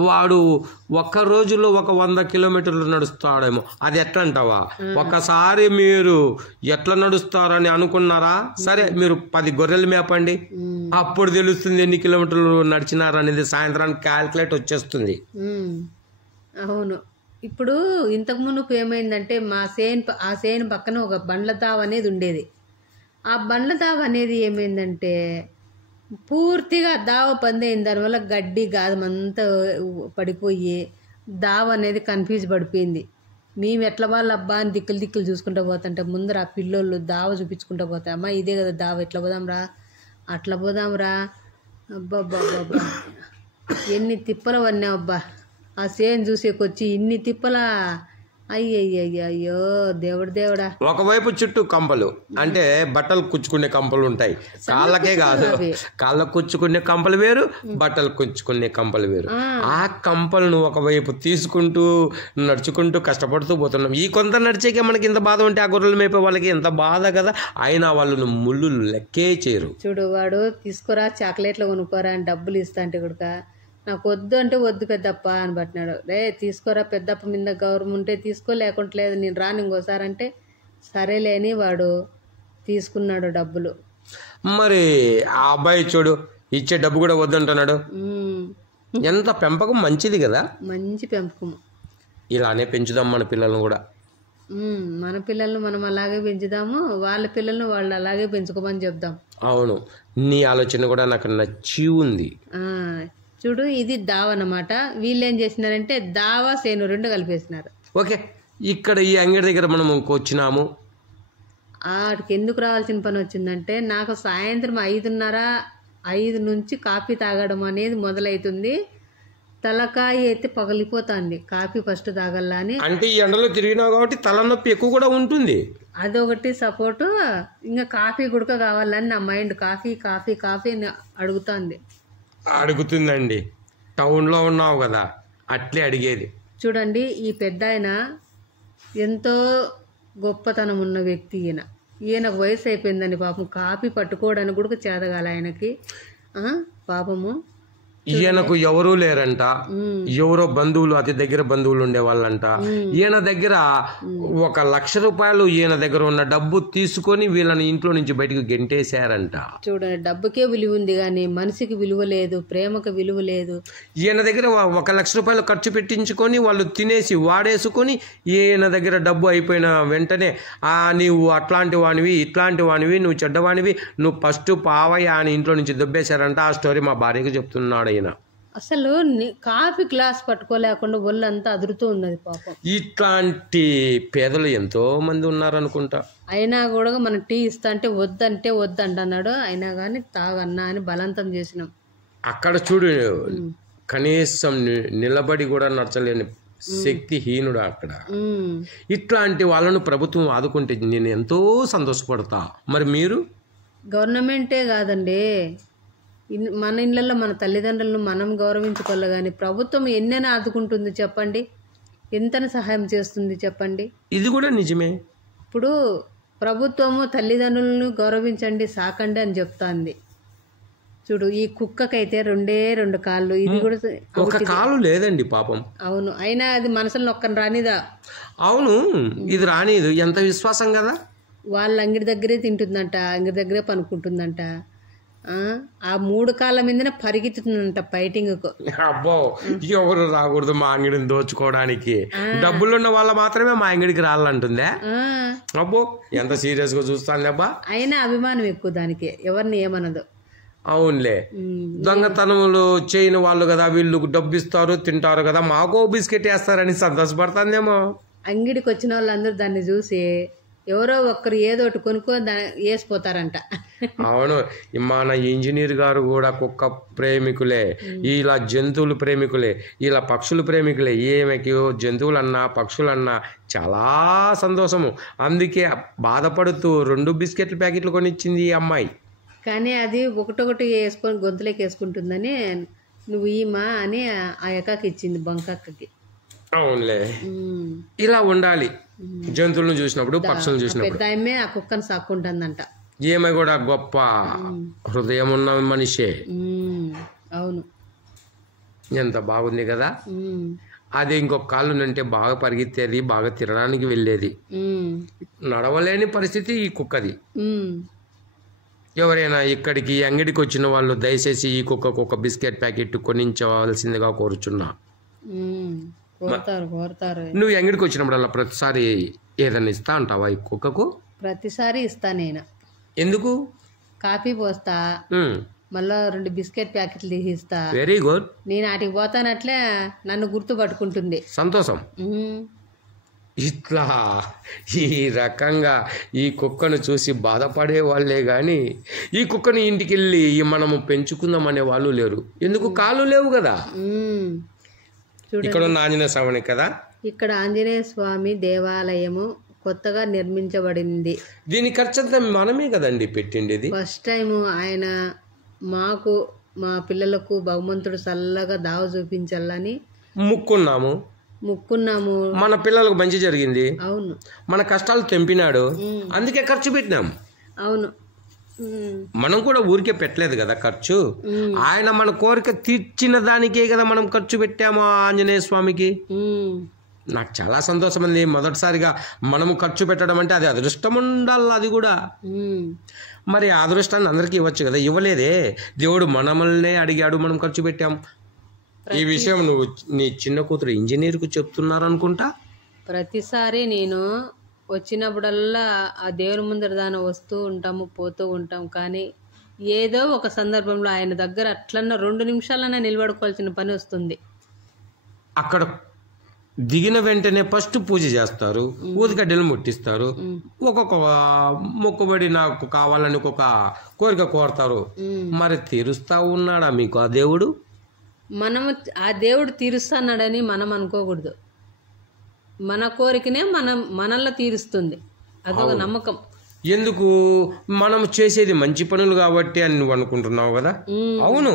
వాడు ఒక్క రోజులో 100 కిలోమీటర్లు నడుస్తాడేమో. అది ఎట్లా అంటావా? ఒక్కసారి మీరు ఎట్లా నడుస్తారని అనుకున్నారా? సరే, మీరు 10 గొర్రెలు మేపండి, అప్పుడు తెలుస్తుంది ఎన్ని కిలోమీటర్లు నడిచినారనేది. సాయంత్రానికి క్యాల్కులేట్ వచ్చేస్తుంది. అవును, ఇప్పుడు ఇంతకు మునుపు ఏమైందంటే ఆ సేను పక్కన ఒక బండ్ల తావ అనేది ఉండేది. ఆ బండ్ల తావ అనేది ఏమైందంటే పూర్తిగా దావ పందైన దానివల్ల గడ్డి గాదమంతా పడిపోయి దావ అనేది కన్ఫ్యూజ్ పడిపోయింది. మేము ఎట్లా వాళ్ళు అబ్బా అని దిక్కులు చూసుకుంటూ పోతుంటే ముందర ఆ పిల్లోళ్ళు దావ చూపించుకుంటూ పోతాయి. అమ్మ ఇదే కదా దావ, ఎట్లా పోదాంరా, అట్లా పోదాంరా, అబ్బా ఎన్ని తిప్పలు పడినావు అబ్బా, ఆ సేను చూసేకొచ్చి ఇన్ని తిప్పలా, అయ్యయ్యో దేవుడా. ఒకవైపు చుట్టూ కంపలు, అంటే బట్టలు కుచ్చుకునే కంపలు ఉంటాయి, కాళ్ళకే కాదు, కాళ్ళకు కుచ్చుకునే కంపలు వేరు, బట్టలు కుచ్చుకునే కంపలు వేరు. ఆ కంపలను ఒకవైపు తీసుకుంటూ నడుచుకుంటూ కష్టపడుతూ పోతున్నాం. ఈ కొంత నడిచేకే మనకి ఇంత బాధ ఉంటే ఆ గొర్రెలు మేపే వాళ్ళకి ఎంత బాధ కదా. అయినా వాళ్ళు ముళ్ళు లెక్కే చేయరు. చూడు, వాడు తీసుకురా చాక్లెట్లు కొనుక్కోరా అని డబ్బులు ఇస్తా అంటే కూడా నాకు వద్దు అంటే వద్దు పెద్దప్ప అని పట్టినాడు. రే తీసుకోరా పెద్దప్ప మీద గౌరవం ఉంటే తీసుకో, లేకుంటే లేదు, నేను రాను ఇంకోసారి అంటే సరేలే అని వాడు తీసుకున్నాడు డబ్బులు. మరి ఆ అబ్బాయి చూడు, ఇచ్చే డబ్బు కూడా వద్దంటున్నాడు. ఎంత పెంపకం మంచిది కదా, మంచి పెంపకం. ఇలానే పెంచుదాం మన పిల్లలను కూడా. మన పిల్లల్ని మనం అలాగే పెంచుదాము, వాళ్ళ పిల్లల్ని వాళ్ళు అలాగే పెంచుకోమని చెప్దాం. అవును, నీ ఆలోచన కూడా నాకు నచ్చి ఉంది. చూడు, ఇది దావ అన్నమాట. వీళ్ళు ఏం చేసినారంటే దావా సేను 2 కలిపేసినారు. ఓకే, ఇక్కడ ఈ అంగడి దగ్గర మనం వచ్చినాము. ఆడికి ఎందుకు రావాల్సిన పని వచ్చిందంటే నాకు సాయంత్రం 5:30 నుంచి కాఫీ తాగడం అనేది మొదలవుతుంది. తలకాయ అయితే పగిలిపోతుంది కాఫీ ఫస్ట్ తాగల్లా అని. అంటే ఈ ఎండలో తిరిగినావు కాబట్టి తలనొప్పి ఎక్కువ కూడా ఉంటుంది, అదొకటి సపోర్టు. ఇంకా కాఫీ గుడక కావాలని నా మైండ్ కాఫీ కాఫీ కాఫీ అడుగుతుందండి. టౌన్లో ఉన్నావు కదా, అట్లే అడిగేది. చూడండి, ఈ పెద్ద ఆయన ఎంతో గొప్పతనం ఉన్న వ్యక్తి. ఈయనకు వయసు అయిపోయిందండి పాపం, కాఫీ పట్టుకోవడానికి కూడా చేతగాల ఆయనకి పాపము. ఈయనకు ఎవరూ లేరంట, ఎవరో బంధువులు, అతి దగ్గర బంధువులు ఉండేవాళ్ళంట. ఈయన దగ్గర 1,00,000 రూపాయలు ఈయన దగ్గర ఉన్న డబ్బు తీసుకొని వీళ్ళని ఇంట్లో నుంచి బయటకు గెంటేశారంట. చూడండి, డబ్బుకే విలువ ఉంది కానీ మనిషికి విలువ లేదు, ప్రేమకు విలువ లేదు. ఈయన దగ్గర 1,00,000 రూపాయలు ఖర్చు పెట్టించుకొని వాళ్ళు తినేసి వాడేసుకొని ఈయన దగ్గర డబ్బు అయిపోయిన వెంటనే నీవు అట్లాంటి వానివి, ఇట్లాంటి వానివి, నువ్వు చెడ్డవానివి, నువ్వు ఫస్ట్ పావయ్యా అని ఇంట్లో నుంచి దొబ్బేశారంట. ఆ స్టోరీ మా భార్యకు చెప్తున్నాడు. అసలు కాఫీ గ్లాస్ పట్టుకోలేకుండా ఒళ్ళంతా అదురుతూ ఉన్నది పాపం. ఇట్లాంటి పేదలు ఎంతో మంది ఉన్నారనుకుంటా. అయినా కూడా మనం టీ ఇస్తా అంటే వద్దంటే వద్దంటున్నాడు. అయినా కానీ తాగన్నా అని బలవంతం చేసినాం. అక్కడ చూడు, కనీసం నిలబడి కూడా నడచలేని శక్తిహీనుడు అక్కడ. ఇట్లాంటి వాళ్ళను ప్రభుత్వం ఆదుకుంటే నేను ఎంతో సంతోషపడతా. మరి మీరు? గవర్నమెంటే కాదండి, మన ఇళ్ళల్లో మన తల్లిదండ్రులను మనం గౌరవించుకోవాలి కానీ ప్రభుత్వం ఎన్నైనా ఆదుకుంటుంది చెప్పండి. ఎంతని సహాయం చేస్తుంది చెప్పండి. ఇది కూడా నిజమే. ఇప్పుడు ప్రభుత్వము తల్లిదండ్రులను గౌరవించండి, సాకండి అని చెప్తాంది. చూడు, ఈ కుక్కకైతే 2 కాళ్ళు, ఇది కూడా ఒక కాలు లేదండి పాపం. అవును, అయినా అది మనసులో నొక్కని రానిదా. అవును, ఇది రానిదు. ఎంత విశ్వాసం కదా. వాళ్ళ అంగిడి దగ్గరే తింటుందంట, అంగిడి దగ్గరే పనుకుంటుందంట. ఆ 3 కాళ్ళ మీదనే పరిగెత్తుతుందంట ఫైటింగ్కు. అబ్బో, ఎవరు రాకూడదు మా అంగడిని దోచుకోవడానికి, డబ్బులున్న వాళ్ళ మాత్రమే మా అంగడికి రాలంటుందే. అబ్బో, ఎంత సీరియస్ గా చూస్తాను అబ్బా. అయినా అభిమానం ఎక్కువ దానికి, ఎవరిని ఏమనదు. అవునులే, దొంగతనములు చేయని వాళ్ళు కదా, వీళ్ళు డబ్బు ఇస్తారు తింటారు కదా, మాకో బిస్కెట్ వేస్తారని సంతోషపడుతుందేమో. అంగిడికి వచ్చిన వాళ్ళందరూ దాన్ని చూసి ఎవరో ఒక్కరు ఏదో ఒకటి కొనుక్కొని వేసిపోతారంట. అవును, మన ఇంజనీర్ గారు కూడా కుక్క ప్రేమికులే, ఇలా జంతువులు ప్రేమికులే, ఇలా పక్షులు ప్రేమికులే. ఏమకి జంతువులన్నా పక్షులన్నా చాలా సంతోషము. అందుకే బాధపడుతూ 2 బిస్కెట్ల ప్యాకెట్లు కొనిచ్చింది ఈ అమ్మాయి. కానీ అది ఒకటొకటి వేసుకొని గొంతులోకి వేసుకుంటుందని నువ్వు ఈమా అని ఆ ఎక్కకి ఇచ్చింది, బంకక్కకి. అవునులే, ఇలా ఉండాలి. జంతువులను చూసినప్పుడు, పక్షులను చూసినప్పుడు. పెద్ద ఆమె ఆ కుక్కను సాక్కుంటుందంట. ఈమె కూడా గొప్ప హృదయం ఉన్న మనిషే. అవును, ఎంత బాగుంది కదా. అది ఇంకొక కాళ్ళు అంటే బాగా పరిగెత్తేది, బాగా తినడానికి వెళ్ళేది. నడవలేని పరిస్థితి ఈ కుక్కది. ఎవరైనా ఇక్కడికి అంగడికి వచ్చిన వాళ్ళు దయచేసి ఈ కుక్కకు ఒక బిస్కెట్ ప్యాకెట్ కొనించవలసిందిగా కోరుచున్నా. కోరుతారు. నువ్వు అంగడికి వచ్చినప్పుడల్లా ప్రతిసారి ఏదైనా ఇస్తా అంటావా ఈ కుక్కకు? ప్రతిసారి ఇస్తా నేను. ఎందుకు? కాఫీ పోస్తా, మళ్ళా 2 బిస్కెట్ ప్యాకెట్లు తీసిస్తా. Very good. నేను వాటికి పోతానట్లే నన్ను గుర్తు పట్టుకుంటుంది. సంతోషం. ఇట్లా ఈ రకంగా ఈ కుక్కను చూసి బాధపడే వాళ్ళే కానీ ఈ కుక్కను ఇంటికి వెళ్ళి మనము పెంచుకుందాం అనే వాళ్ళు లేరు. ఎందుకు? కాళ్ళు లేవు కదా. ఇక్కడ ఉన్న ఆంజనేయ స్వామి కదా. ఇక్కడ ఆంజనేయ స్వామి దేవాలయము కొత్తగా నిర్మించబడింది. దీని ఖర్చంతా మనమే కదండి పెట్టిండేది. ఫస్ట్ టైం ఆయన మాకు, మా పిల్లలకు భగవంతుడు చల్లగా దావ చూపించాలని ముక్కున్నాము. మన పిల్లలకు మంచి జరిగింది. అవును, మన కష్టాలు తెంపినాడు, అందుకే ఖర్చు పెట్టినాం. అవును, మనం కూడా ఊరికే పెట్టలేదు కదా ఖర్చు. ఆయన మన కోరిక తీర్చిన దానికే కదా మనం ఖర్చు పెట్టాము ఆంజనేయ స్వామికి. నాకు చాలా సంతోషం అండి. మొదటిసారిగా మనము ఖర్చు పెట్టడం అంటే అది అదృష్టం ఉండాలి. అది కూడా మరి ఆ అదృష్టాన్ని అందరికీ ఇవ్వచ్చు కదా. ఇవ్వలేదే, దేవుడు మనల్నే అడిగాడు, మనం ఖర్చు పెట్టాం. ఈ విషయం నువ్వు నీ చిన్న కూతురు ఇంజనీర్కు చెప్తున్నారనుకుంటా. ప్రతిసారి నేను వచ్చినప్పుడల్లా ఆ దేవుని ముందర దాని వస్తూ ఉంటాము, పోతూ ఉంటాం. కానీ ఏదో ఒక సందర్భంలో ఆయన దగ్గర అట్లన్నా 2 నిమిషాలన్నా నిలబడుకోవాల్సిన పని వస్తుంది. అక్కడ దిగిన వెంటనే ఫస్ట్ పూజ చేస్తారు, ఊదిగడ్డలు ముట్టిస్తారు, ఒక్కొక్క మొక్కుబడి నాకు కావాలని ఒక కోరిక కోరతారు. మరి తీరుస్తా ఉన్నాడా మీకు ఆ దేవుడు? మనము ఆ దేవుడు తీరుస్తున్నాడని మనం అనుకోకూడదు. మన కోరికనే మనల్ని తీరుస్తుంది. అదొక నమ్మకం. ఎందుకు? మనం చేసేది మంచి పనులు కాబట్టి అని నువ్వు అనుకుంటున్నావు కదా. అవును,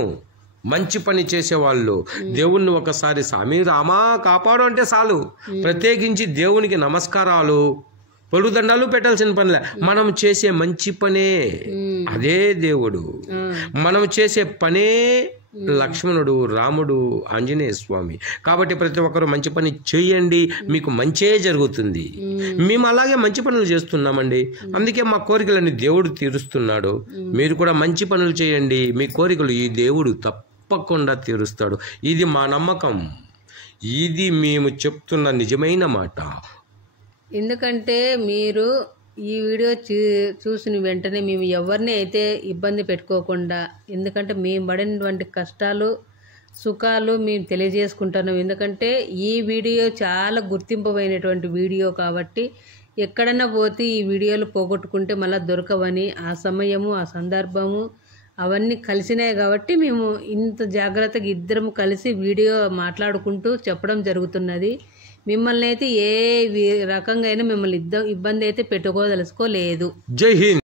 మంచి పని చేసేవాళ్ళు దేవుణ్ణి ఒకసారి స్వామి రామా కాపాడు అంటే చాలు. ప్రత్యేకించి దేవునికి నమస్కారాలు, పొలుదండాలు పెట్టాల్సిన పనిలే. మనం చేసే మంచి పనే అదే దేవుడు. మనం చేసే పనే లక్ష్మణుడు, రాముడు, ఆంజనేయ స్వామి. కాబట్టి ప్రతి ఒక్కరు మంచి పని చేయండి, మీకు మంచే జరుగుతుంది. మేము అలాగే మంచి పనులు చేస్తున్నామండి, అందుకే మా కోరికలన్నీ దేవుడు తీరుస్తున్నాడు. మీరు కూడా మంచి పనులు చేయండి, మీ కోరికలు ఈ దేవుడు తప్పకుండా తీరుస్తాడు. ఇది మా నమ్మకం, ఇది మేము చెప్తున్న నిజమైన మాట. ఎందుకంటే మీరు ఈ వీడియో చూసిన వెంటనే మేము ఎవరిని అయితే ఇబ్బంది పెట్టుకోకుండా, ఎందుకంటే మేము పడినటువంటి కష్టాలు సుఖాలు మేము తెలియజేసుకుంటున్నాం. ఎందుకంటే ఈ వీడియో చాలా గుర్తింపమైనటువంటి వీడియో కాబట్టి ఎక్కడన్నా పోతే ఈ వీడియోలు పోగొట్టుకుంటే మళ్ళీ దొరకవని, ఆ సమయము ఆ సందర్భము అవన్నీ కలిసినాయి కాబట్టి మేము ఇంత జాగ్రత్తగా ఇద్దరం కలిసి వీడియో మాట్లాడుకుంటూ చెప్పడం జరుగుతున్నది. మిమ్మల్ని అయితే ఏ రకంగా అయినా మిమ్మల్ని ఇబ్బంది అయితే పెట్టుకోదలుచుకోలేదు. జై హింద్.